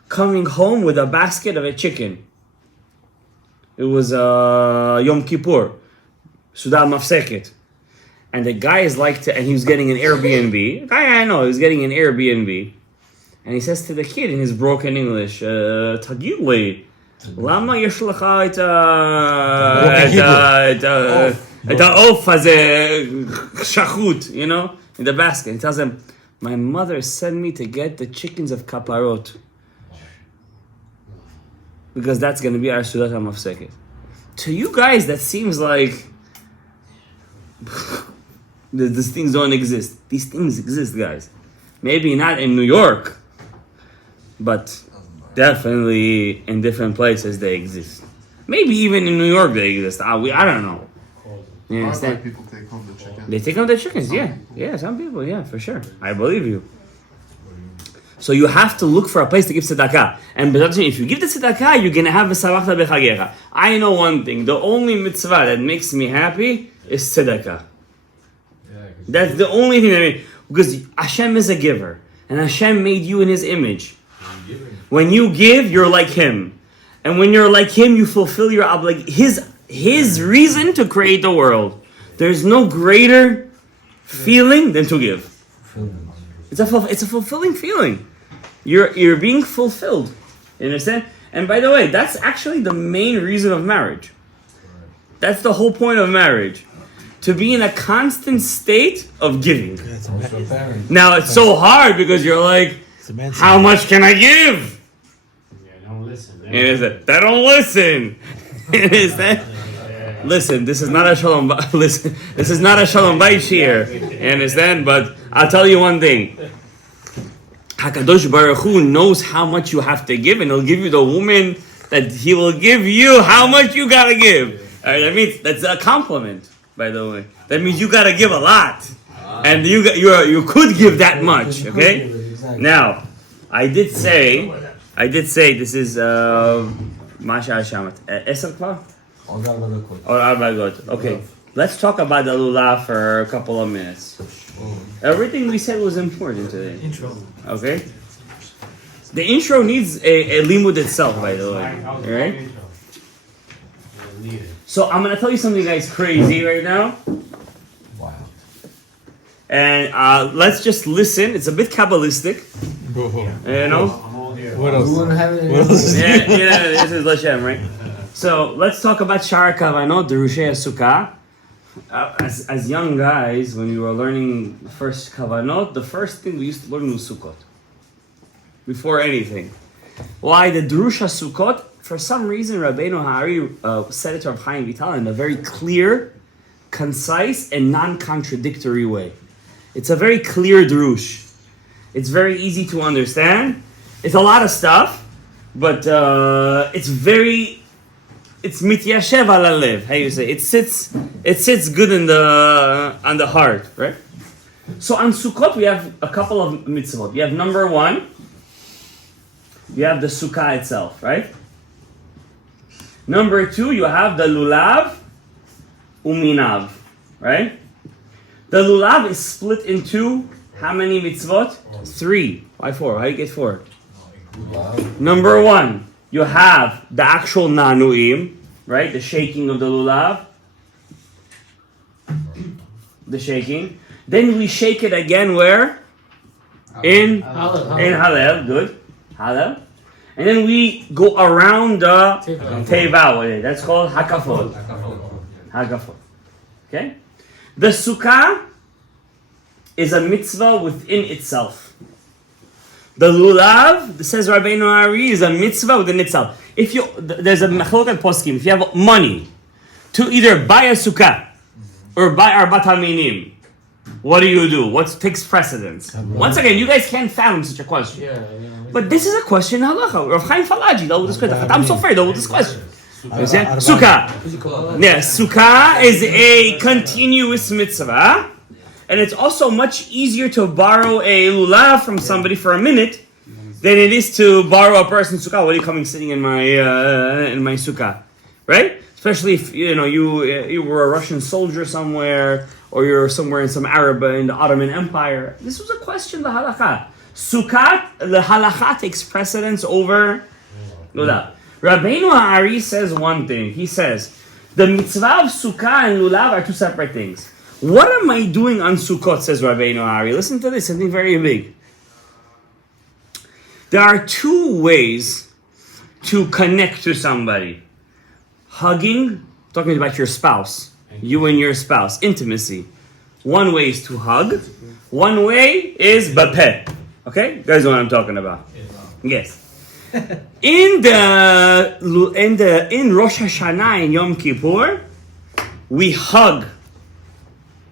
coming home with a basket of a chicken. It was Yom Kippur, Sudah Mafseket. And the guy and he was getting an Airbnb. Guy I know, he was getting an Airbnb. And he says to the kid in his broken English, תגיד לי, למה יש לך את העוף הזה שחוט, you know, in the basket? He tells him, my mother sent me to get the chickens of kaparot. Because that's going to be our Sudat HaMafseket. To you guys, that seems like these things don't exist. These things exist, guys. Maybe not in New York, but Definitely in different places they exist. Maybe even in New York they exist. I don't know. You understand? People take home the chicken. They take home the chickens, yeah. Yeah, some people, yeah, for sure. I believe you. So you have to look for a place to give tzedakah. And if you give the tzedakah, you're going to have a savachta bechagecha. I know one thing. The only mitzvah that makes me happy is tzedakah. That's the only thing that makes... Because Hashem is a giver. And Hashem made you in His image. When you give, you're like Him. And when you're like Him, you fulfill your obligation. His reason to create the world. There's no greater feeling than to give. It's a fulfilling feeling. You're being fulfilled. You understand? And by the way, that's actually the main reason of marriage. That's the whole point of marriage. To be in a constant state of giving. Now it's so hard because you're like, how much can I give? Yeah, don't listen. They don't listen. Listen, this is not a shalom. Listen, this is not a shalom bayit here. You understand? But I'll tell you one thing. Hakadosh Baruch Hu knows how much you have to give, and He'll give you the woman that He will give you. How much you gotta give? All right, that means that's a compliment. By the way, that means you gotta give a lot, and you could give that much. Okay. Now, I did say this is Masha Hashamat. Eser kvar? Or Arba Daqot. Okay. Let's talk about the lulav for a couple of minutes. Everything we said was important today. Intro. Okay? The intro needs a limud itself, by the way. Alright? So I'm going to tell you something that's crazy right now. Wow. And let's just listen. It's a bit Kabbalistic. You know? I'm all here. What else? What This is Lashem, right? So let's talk about Shar Kavanot, the Rushei Sukkah. As young guys, when we were learning the first Kavanot, the first thing we used to learn was Sukkot. Before anything. Why? The Drusha Sukkot, for some reason, Rabbeinu Hari said it to Rav Chaim Vital in a very clear, concise, and non-contradictory way. It's a very clear drush. It's very easy to understand. It's a lot of stuff, but it's mityashev al halev. How you say? It sits good on the heart, right? So on Sukkot we have a couple of mitzvot. We have number one. You have the sukkah itself, right? Number two, you have the lulav uminav, right? The lulav is split into how many mitzvot? 3. Why 4? How do you get 4? Number one, you have the actual nanuim, right? The shaking of the lulav. The shaking. Then we shake it again where? In Halel. Good. Halel. And then we go around the teva. That's called hakafot. Hakafot. Okay? The sukkah is a mitzvah within itself. The lulav, says Rabbeinu Ari, is a mitzvah within itself. If there's a mechlokat poskim, if you have money to either buy a sukkah or buy arbat haminim, what do? What takes precedence? Once again, you guys can't fathom such a question. But this is a question halacha. Rav Chaim Falaji dealt with this question. I'm so afraid dealt with this question. Sukkah. Yeah, sukkah is a continuous mitzvah. And it's also much easier to borrow a lulav from somebody for a minute than it is to borrow a person's sukkah. What are you coming sitting in my sukkah, right? Especially if you were a Russian soldier somewhere, or you're somewhere in some Arab in the Ottoman Empire. This was a question, the halakha. Sukkah, the halakha takes precedence over lulav. Rabbeinu Ari says one thing. He says the mitzvah of sukkah and lulav are two separate things. What am I doing on Sukkot, says Rabbeinu Ari? Listen to this, something very big. There are 2 ways to connect to somebody. Hugging, talking about your spouse. You and your spouse, intimacy. One way is to hug. One way is bapeh. Okay? You guys know what I'm talking about. Yes. In Rosh Hashanah and Yom Kippur, we hug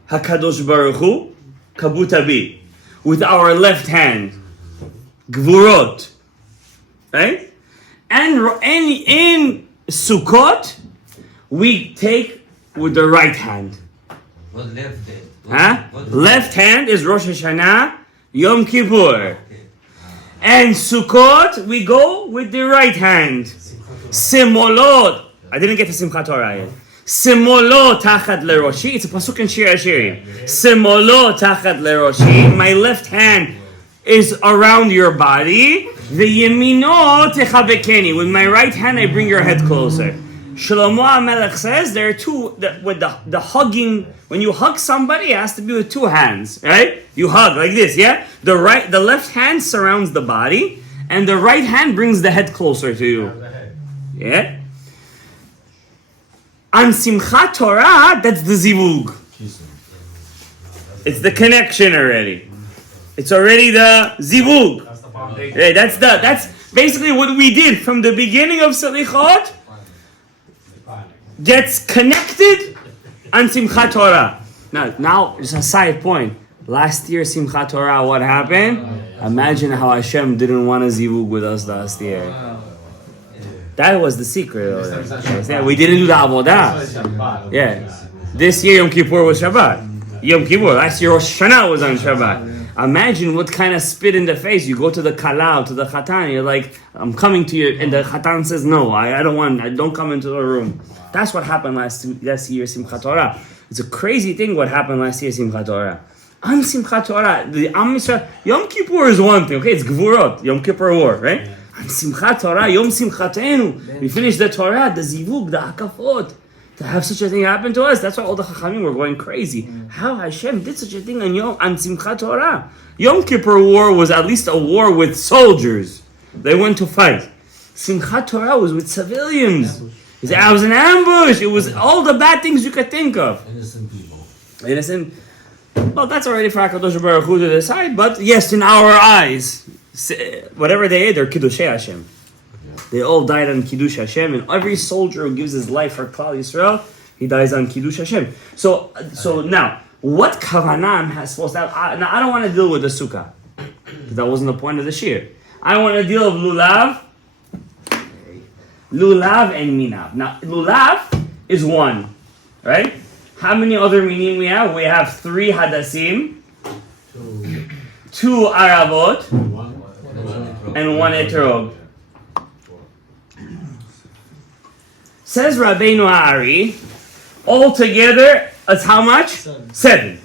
Hakadosh Baruch Hu, kabutabi, with our left hand, gvurot, right? And in Sukkot, we take with the right hand. What left hand? Huh? Left hand is Rosh Hashanah, Yom Kippur. And Sukkot, we go with the right hand. Simolot. I didn't get to Simchat-Rav yet. Simolo tachat leroshi. It's a pasuk in Shir Hashirim. Simolo tachat leroshi. My left hand is around your body. V'yemino techabekeni. With my right hand, I bring your head closer. Shlomo HaMelech says there are two, with the hugging, when you hug somebody, it has to be with two hands, right? You hug like this, yeah? The left hand surrounds the body, and the right hand brings the head closer to you. Yeah? On Simchat Torah, that's the zivug. It's the connection already. It's already the zivug. Yeah, that's basically what we did from the beginning of Selichot. Gets connected on Simchat Torah. Now, just a side point. Last year, Simchat Torah, what happened? Imagine how Hashem didn't want a zivug with us last year. That was the secret. Yeah, we didn't do the avodah. Yeah. This year, Yom Kippur was Shabbat. Yom Kippur. Last year, Rosh Hashanah was on Shabbat. Imagine what kind of spit in the face. You go to the Kalal, to the Chatan, you're like, I'm coming to you, and the Chatan says, no, I don't come into the room. That's what happened last year, Simchat Torah. It's a crazy thing what happened last year, Simchat Torah. On Simchat Torah, the Am Yisrael, Yom Kippur is one thing, okay? It's Gvurot, Yom Kippur war, right? On Simchat Torah, Yom Simchatenu, we finish the Torah, the Zivug, the Hakafot. To have such a thing happen to us, that's why all the Chachamim were going crazy. How Hashem did such a thing on Simchat Torah? Yom Kippur war was at least a war with soldiers. They went to fight. Simchat Torah was with civilians. It was an ambush. It was all the bad things you could think of. Innocent people. Innocent. Well, that's already for HaKadosh Baruch Hu to decide. But yes, in our eyes, whatever they ate, they're Kiddushei Hashem. They all died on Kiddush Hashem, and every soldier who gives his life for Klal Yisrael, he dies on Kiddush Hashem. So now, what kavanah has supposed to have? Now, I don't want to deal with the sukkah, because that wasn't the point of the shir. I want to deal with lulav and minav. Now, lulav is one, right? How many other minim we have? We have 3 hadassim, 2 aravot, and 1 etrog. Says Rabbeinu Ari, all together, it's how much? 7.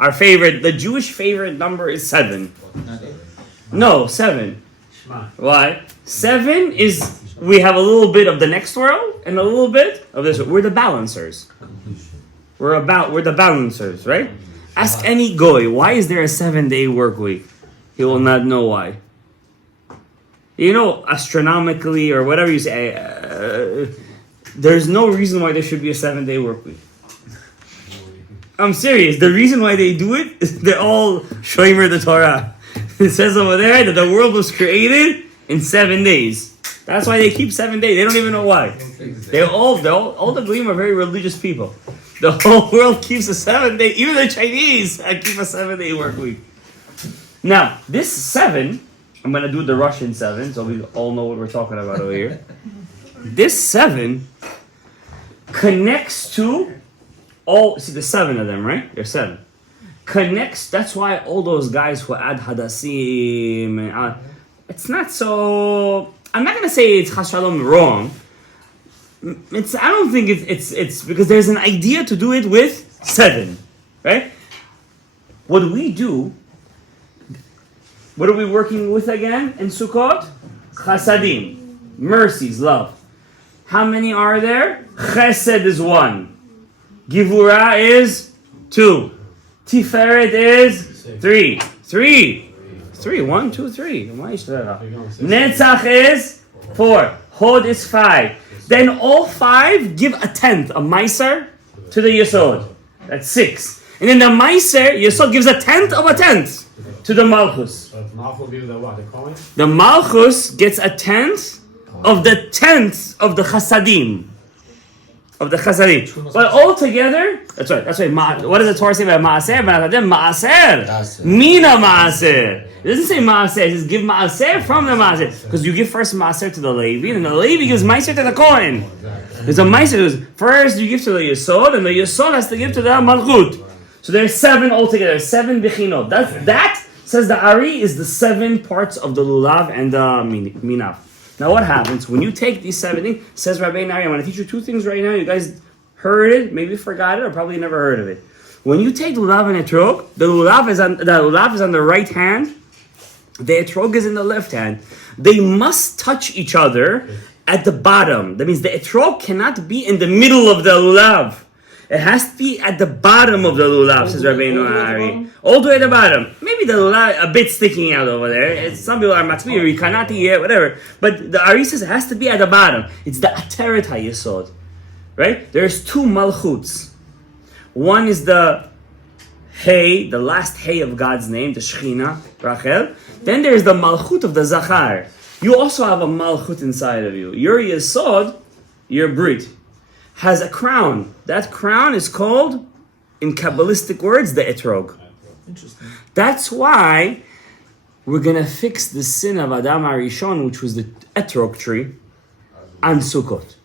Our favorite, the Jewish favorite number is 7. No, 7. Why? 7 is, we have a little bit of the next world and a little bit of this. We're the balancers. We're the balancers, right? Ask any goy, why is there a 7-day work week? He will not know why. You know, astronomically or whatever you say, there's no reason why there should be a 7-day work week. I'm serious. The reason why they do it is they're all shomer the Torah. It says over there that the world was created in 7 days. That's why they keep 7 days. They don't even know why. All the Goyim are very religious people. The whole world keeps a 7-day, even the Chinese keep a 7-day work week. Now, this 7, I'm going to do the Russian 7, so we all know what we're talking about over here. This 7 connects to the 7 of them, right? There's 7. Connects, that's why all those guys who add hadassim, and it's not so, I'm not going to say it's chas shalom wrong. I don't think it's because there's an idea to do it with 7, right? What are we working with again in Sukkot? Chasadim, mercies, love. How many are there? Chesed is 1. Givura is 2. Tiferet is 3. 3. 1, 2, 3. Netzach is 4. Hod is 5. Then all 5 give a tenth, a meiser, to the Yesod. That's 6. And then the meiser, Yesod gives a tenth of a tenth to the Malchus. The Malchus gets a tenth of the tenth of the Chasadim. of the chasadim. But all together, that's right. What does the Torah say about maaser? Maaser. Mina maaser. It doesn't say maaser. It says give maaser from the maaser. Because you give first maaser to the Levi, and the Levi gives maaser to the Kohen. There's a maaser. First you give to the Yesod, and the Yesod has to give to the Malchut. So there's 7 altogether. 7 bechinot. That says the Ari is the 7 parts of the lulav and the minav. Now what happens when you take these 7 things? Says Rabbi Ari, I'm going to teach you 2 things right now. You guys heard it, maybe forgot it, or probably never heard of it. When you take lulav and etrog, the lulav is on the right hand, the etrog is in the left hand. They must touch each other at the bottom. That means the etrog cannot be in the middle of the lulav. It has to be at the bottom of the lulav, says Rabbi Ari. All the way at the bottom. Maybe the lulav a bit sticking out over there. Some people are matzvi, rikanati, whatever. But the Ari says it has to be at the bottom. It's the ateret hayesod. Right? There's 2 malchuts. One is the hey, the last hey of God's name, the Shechina, Rachel. Then there's the malchut of the Zachar. You also have a malchut inside of you. Your yesod, your brit, has a crown. That crown is called, in Kabbalistic words, the etrog. Interesting. That's why we're going to fix the sin of Adam HaRishon, which was the etrog tree, on Sukkot.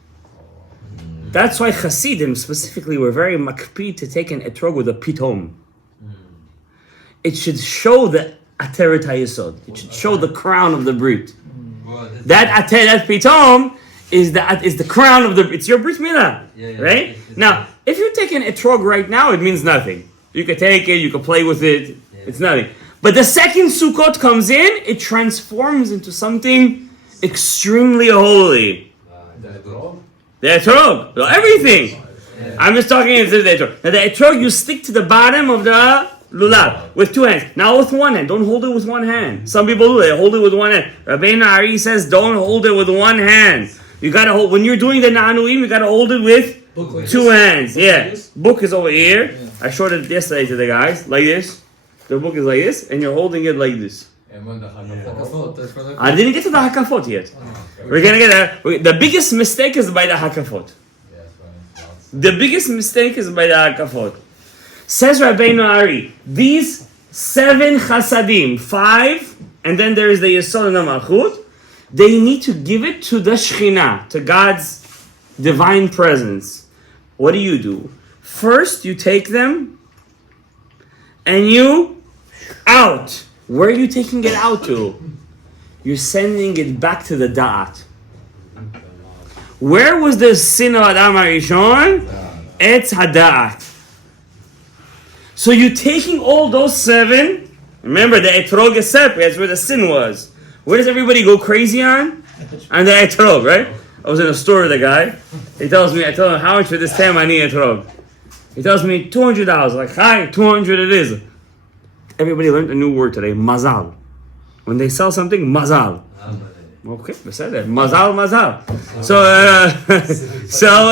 That's why Hasidim specifically were very makpid to take an etrog with a pitom. It should show the ateret hayesod. It should show the crown of the brit. That pitom is the crown of the. It's your brit milah, right? Now, if you take an etrog right now, it means nothing. You can take it, you can play with it. It's nothing. But the second Sukkot comes in, it transforms into something extremely holy. The etrog, everything. I'm just talking into the etrog. Now the etrog, you stick to the bottom of the lulav with 2 hands. Now with 1 hand, don't hold it with 1 hand. Some people do, they hold it with 1 hand. Rabbi Ari says, don't hold it with 1 hand. You gotta hold, when you're doing the na'anuim, you gotta hold it with 2 hands. Yeah. Book is over here. Yeah. I showed it yesterday to the guys, like this. The book is like this, and you're holding it like this. I didn't get to the hakafot yet. We're gonna get the biggest mistake is by the hakafot. The biggest mistake is by the hakafot. Says Rabbeinu Ari, these 7 chasadim, 5, and then there is the Yesod and the Malchut, they need to give it to the Shekhinah, to God's divine presence. What do? First, you take them, and you out. Where are you taking it out to? You're sending it back to the Da'at. Where was the sin of Adam HaRishon? Etz HaDa'at. So you're taking all those 7. Remember, the etrog is separate. That's where the sin was. Where does everybody go crazy on? On the etrog, right? I was in a store with a guy. He tells me, I tell him, how much for this time I need etrog? He tells me, $200. Like, hi, 200 it is. Everybody learned a new word today, mazal. When they sell something, mazal. Okay, I said that. Mazal. So,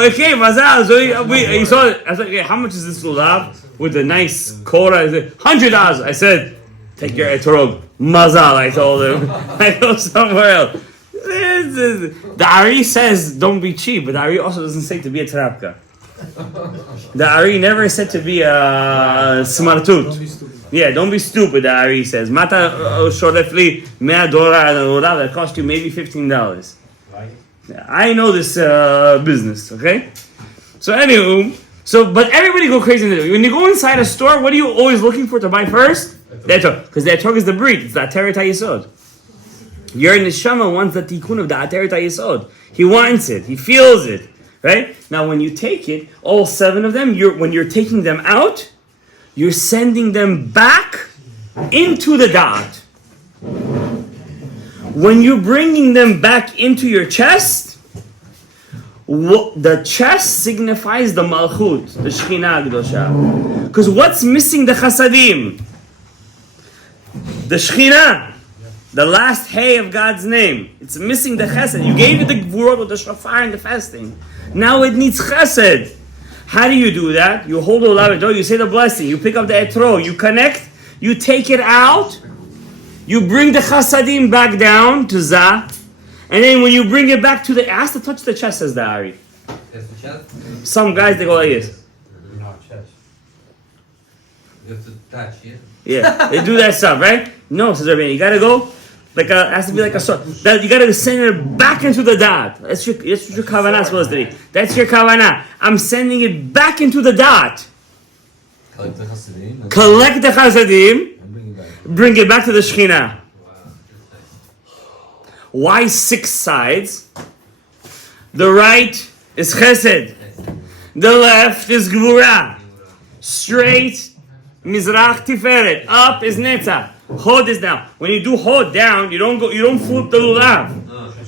okay, mazal. So he saw it. I said, okay, how much is this lulav with a nice korah? He said, $100. I said, take your etrog. Mazal, I told him. I go somewhere else. The Ari says, don't be cheap, but the Ari also doesn't say to be a trapka. The Ari never said to be a smartut. Yeah, don't be stupid, the Ari says. Mata shorefli mea $100 that cost you maybe $15. I know this business, okay? So anywho, but everybody go crazy. When you go inside a store, what are you always looking for to buy first? The etrog. Because the etrog is the brit. It's the ateret hayesod. Your neshama wants the tikkun of the ateret hayesod. He wants it. He feels it. Right? Now when you take it, all 7 of them, when you're taking them out, you're sending them back into the da'at. When you're bringing them back into your chest, the chest signifies the malchut, the Shekhinah Kedosha. Because what's missing the chasadim? The Shekhinah, the last hay of God's name. It's missing the chesed. You gave it the gvurot with the shofar and the fasting. Now it needs chesed. How do you do that? You hold the olav, you say the blessing, you pick up the etro, you connect, you take it out, you bring the chasadim back down to Zah, and then when you bring it back to it has to touch the chest, says the Ari. Some guys, they go like this. You have to touch, yeah? Yeah, they do that stuff, right? No, says Rabbi, you gotta go, like it has to be like a sword. That you gotta send it back into the dot. That's what your kavanah is supposed to be. That's your kavanah. I'm sending it back into the dot. Collect the chasadim, bring it back to the Shekhinah. Why 6 sides? The right is chesed. The left is gvura. Straight, mizrach tiferet. Up is netzach. Hod is down. When you do hod down, you don't flip the lulav.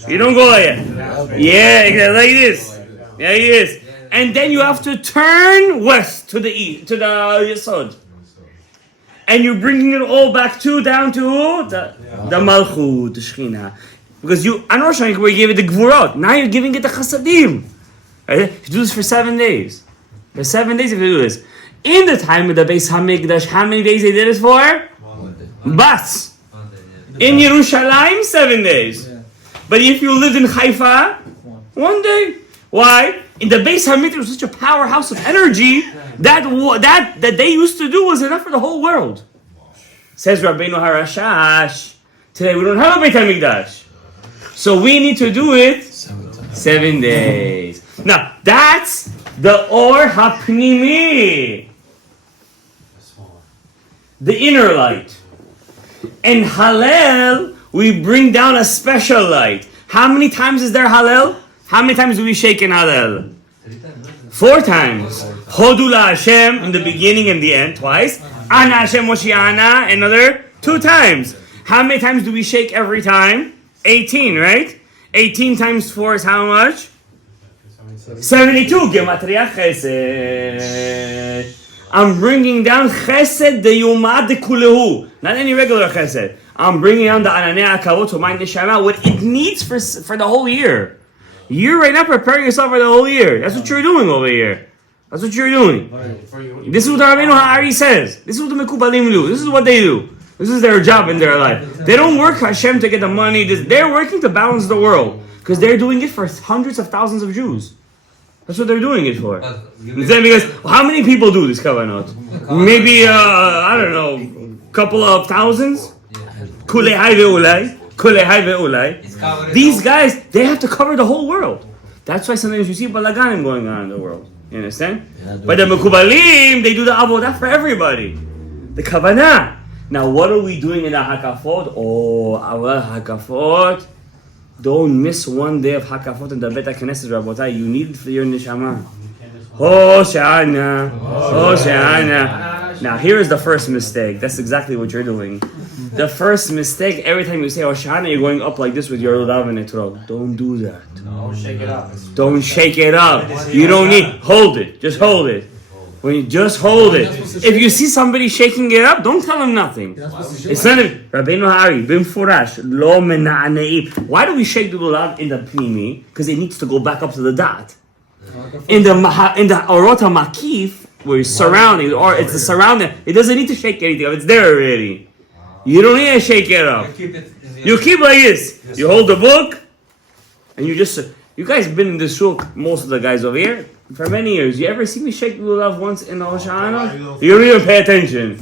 You don't go like that. Yeah, exactly like this. Yeah, like this. And then you have to turn west to the east, to the yesod. And you're bringing it all back down to the malchut, the Shekhinah. Because on Rosh Hashanah, we gave it the gvurot. Now you're giving it the chasadim. Right? You do this for 7 days. For 7 days, if you do this. In the time of the Beis Hamikdash, how many days they did it for? Bas. In Yerushalayim, 7 days. But if you lived in Haifa, 1 day. Why? In the Beis Hamikdash was such a powerhouse of energy that they used to do was enough for the whole world. Says Rabbeinu Harashash, today we don't have a Beit HaMikdash. So we need to do it 7 days. Now, that's the Or HaPnimi. The inner light. And Hallel, we bring down a special light. How many times is there Hallel? How many times do we shake in Hallel? 4 times. Hodu la Hashem in the beginning and the end, twice. Ana Hashem Moshiana, another 2 times. How many times do we shake every time? 18, right? 18 times 4 is how much? 72. Gematria Chesed. I'm bringing down Chesed de Yumad de Kulehu. Not any regular Chesed. I'm bringing down the Ananei Akavot to my Neshama, what it needs for the whole year. You're right now preparing yourself for the whole year. That's what you're doing over here. That's what you're doing. This is what the Rabbeinu Ha'ari says. This is what the Mekubalim do. This is what they do. This is their job in their life. They don't work Hashem to get the money. They're working to balance the world. Because they're doing it for hundreds of thousands of Jews. That's what they're doing it for. Because how many people do this kavanot? Maybe, I don't know, couple of thousands? Kulei hai ve'ulai. Kulei hai ve'ulai. These guys, they have to cover the whole world. That's why sometimes you see balaganim going on in the world. You understand? But the Mekubalim, they do the avodah for everybody. The kavanah. Now, what are we doing in the hakafot? Oh, our hakafot. Don't miss 1 day of hakafot in the Bet HaKnesset, Rabotai. You need it for your neshama. Hoshana. Hoshana. Now, here is the first mistake. That's exactly what you're doing. The first mistake, every time you say Hoshana, you're going up like this with your lulav and etrog. Don't do that. Don't shake it up. Don't shake it up. You don't need. Hold it. Just hold it. When you just hold it. If you see somebody shaking it up, don't tell them nothing. It's not Rabbeinu Ha'ari, Bim Furash, Lo Mena'anei. Why do we shake the lulav in the Pnimi? Because it needs to go back up to the dot. In the Orota Makif, where it's surrounding, or it's the surrounding, it doesn't need to shake anything up. It's there already. You don't need to shake it up. You keep like this. You hold the book, and you just. You guys have been in this shul, most of the guys over here, for many years. You ever see me shake the lulav once in the Hoshana? You don't even pay attention.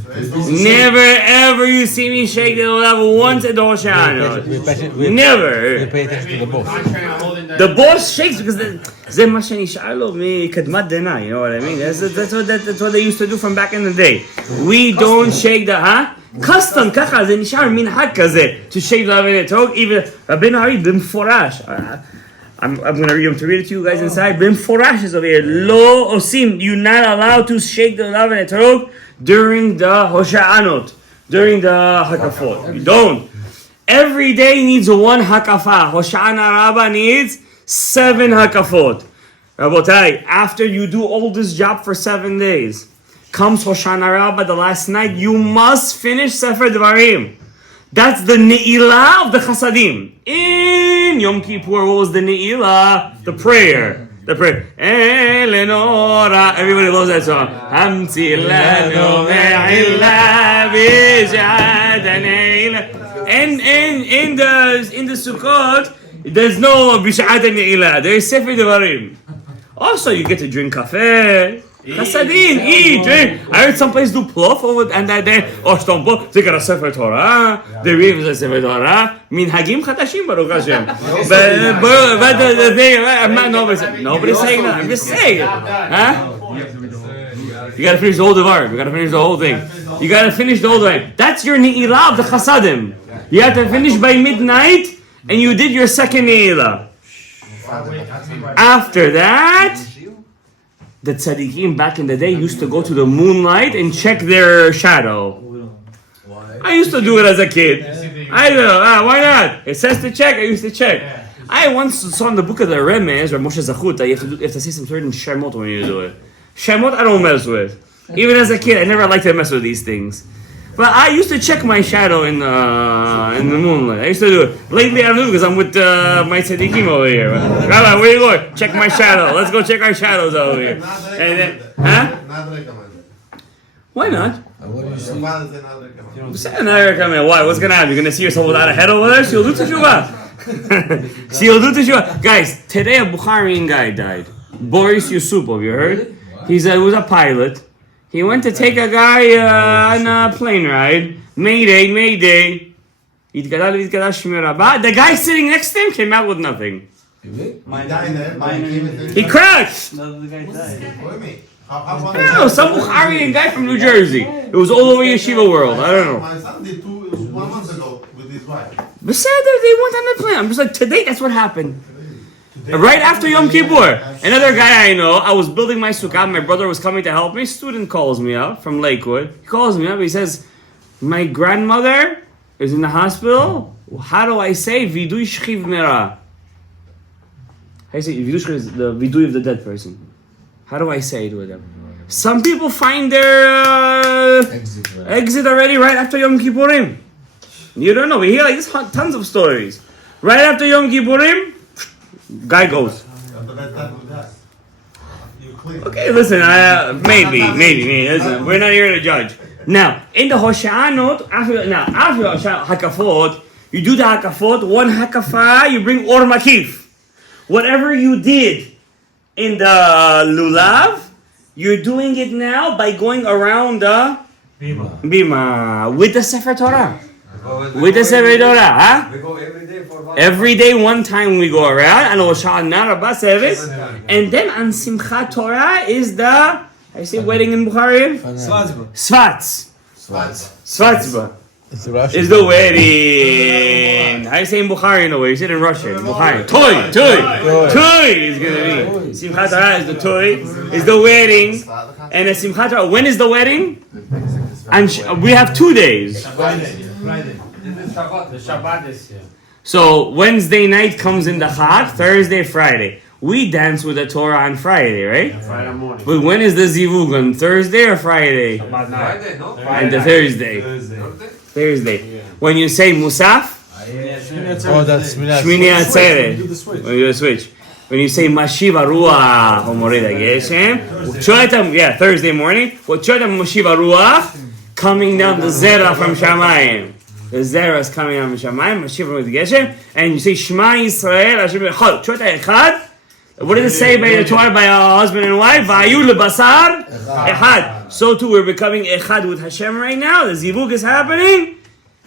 Never ever you see me shake the lulav once in the Hoshana. Never. We pay attention to the boss. The boss shakes because זה מה שנשאר לו מקדמת דנא, you know what I mean? That's what they used to do from back in the day. We don't shake the, custom, ככה, זה נשאר מנהג כזה, to shake the lulav in the talk, even רבינו הרי במפורש. I'm going to read it to you guys inside. B'mforash is over here. Lo osim. You're not allowed to shake the lulav and etrog during the Hosha'anot, during the Hakafot. You don't. Every day needs 1 Hakafa. Hosha'ana Rabbah needs 7 Hakafot. Rabotai, after you do all this job for 7 days, comes Hosha'ana Rabbah, the last night, you must finish Sefer Devarim. That's the Ne'ilah of the Chasadim. In Yom Kippur, what was the Ne'ilah? The prayer. The prayer. Eleonora. Everybody loves that song. Hamtzi lanu me'ila b'sha'at ha'ne'ilah. And in the Sukkot, there's no b'sha'at ha'ne'ilah. There is Sefer Devarim. Also, you get to drink cafe. Chasadim, eat, drink. I heard some place do plof over and that day. Oh, don't plof. They got a Sefer Torah. The Rebbi is a Sefer Torah. Minhagim Chadashim, Baruch Hashem. But the thing, I'm not nobody's saying that. I'm just saying it. Huh? You gotta finish the whole Devar. You gotta finish the whole thing. You gotta finish the whole thing. That's your Ne'ilah of the Chasadim. You have to finish by midnight, and you did your second Ne'ilah. After that, the tzaddikim back in the day used to go to the moonlight and check their shadow. I used to do it as a kid. I don't know, why not? It says to check, I used to check. I once saw in the book of the Rabbis, or Moshe Zachut, you have to say some certain shemot when you do it. Shemot I don't mess with. Even as a kid, I never liked to mess with these things. But I used to check my shadow in the moonlight. I used to do it. Lately I don't do it because I'm with my tzaddikim over here. Rabbi, where you going? Check my shadow. Let's go check our shadows over here. And then, huh? Why not? Why? What's going to happen? You're going to see yourself without a head over there? She'll do teshuvah. She'll do teshuvah. Guys, today a Bukharian guy died. Boris Yusupov, you heard? He was a pilot. He went to take a guy on a plane ride. Mayday. The guy sitting next to him came out with nothing. He crashed. I don't know, some Bukharian guy from New Jersey. It was all over Yeshiva world. I don't know. My son did 1 month ago with his wife. But said they went on the plane. I'm just like, today that's what happened. Right after Yom Kippur, another guy I know, I was building my sukkah, my brother was coming to help me, student calls me up from Lakewood. He calls me up, he says, my grandmother is in the hospital. How do I say Vidui Shchiv Mera? How do you say Vidui Shchiv is the Vidui of the dead person? How do I say it with them? Some people find their exit already right after Yom Kippurim. You don't know, we hear like this tons of stories. Right after Yom Kippurim, guy goes. Okay, listen, maybe. Listen, we're not here to judge. Now, in the Hoshanot, after Hakafot, you do the Hakafot, one Hakafa, you bring Or Makif. Whatever you did in the Lulav, you're doing it now by going around the Bima with the Sefer Torah. With the Sefer Torah, huh? We go every day for 1 Every day, one time we go around, and Hoshana Rabbah service, and then on Simchat Torah is the, I say wedding in Bukhari? Svatzba. Is the wedding. I say in Bukhari in a way, you say it in Russian. Bukhari. Toy is gonna be. Simchat Torah is the toy, is the wedding, and the Simchat Torah, when is the wedding? And we have 2 days. Friday. This is Shabbat. The Shabbat is here. So Wednesday night comes in the Chag, Thursday, Friday. We dance with the Torah on Friday, right? Friday morning. But when is the Zivug? On Thursday or Friday? Shabbat night. Friday, no? And the Thursday. Thursday. When you say Musaf, Oh, that's Shmini Atzeret. When you do the switch. When you say Mashiva Ruach, Omorida Geshem, Thursday morning. Mashiva Ruach, coming down the Zera from Shamayim. The Zera is coming down from Shamayim, Mashiva with Geshem, and you say Shema Yisrael, Hashem Echad. Echad. What does it say by the Torah by a husband and wife? Vayu lebasar echad. So too, we're becoming echad with Hashem right now. The zivug is happening,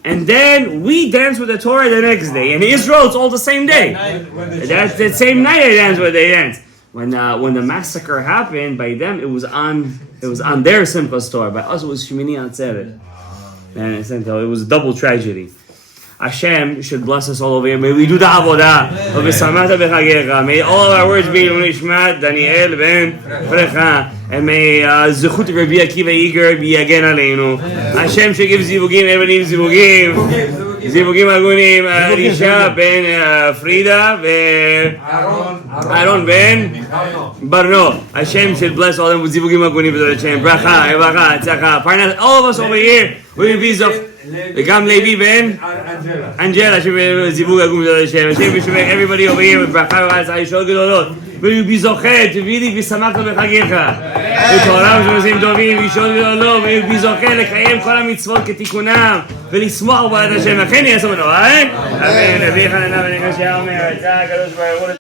and then we dance with the Torah the next day. In Israel, it's all the same day. That's the same night they dance where they dance. When the massacre happened, by them it was on their Simchas Torah. By us, it was Shemini Atzeret. And it was a double tragedy. Hashem should bless us all over here. May we do the avodah. May all of our words be Nishmat Daniel ben Frecha. And may Zechut Rebbi Akiva Eger be again aleinu. Hashem should give zivugim. Everybody needs zivugim. Zivugim agunim. Risha ben Frida ben Aaron ben Barno. Hashem should bless all of them with zivugim agunim. Bracha, tzaka, parnas. All of us over here. We will be zoch. וגם לוי בן אנג'לה שזיווג הגום של השם השם ושומר everybody over here with ברכה והצעה ישועות גדולות ולבי זוכה תביאי ושמחת בחגיך ותורם שמעשים טובים וישועות גדולות ולבי זוכה לקיים כל המצוות כתיקונם ולשמוח בעד השם לכן יעשו מנו אמן אביך ננה ונקרא שאומר אתה הקדוש ברוך הוא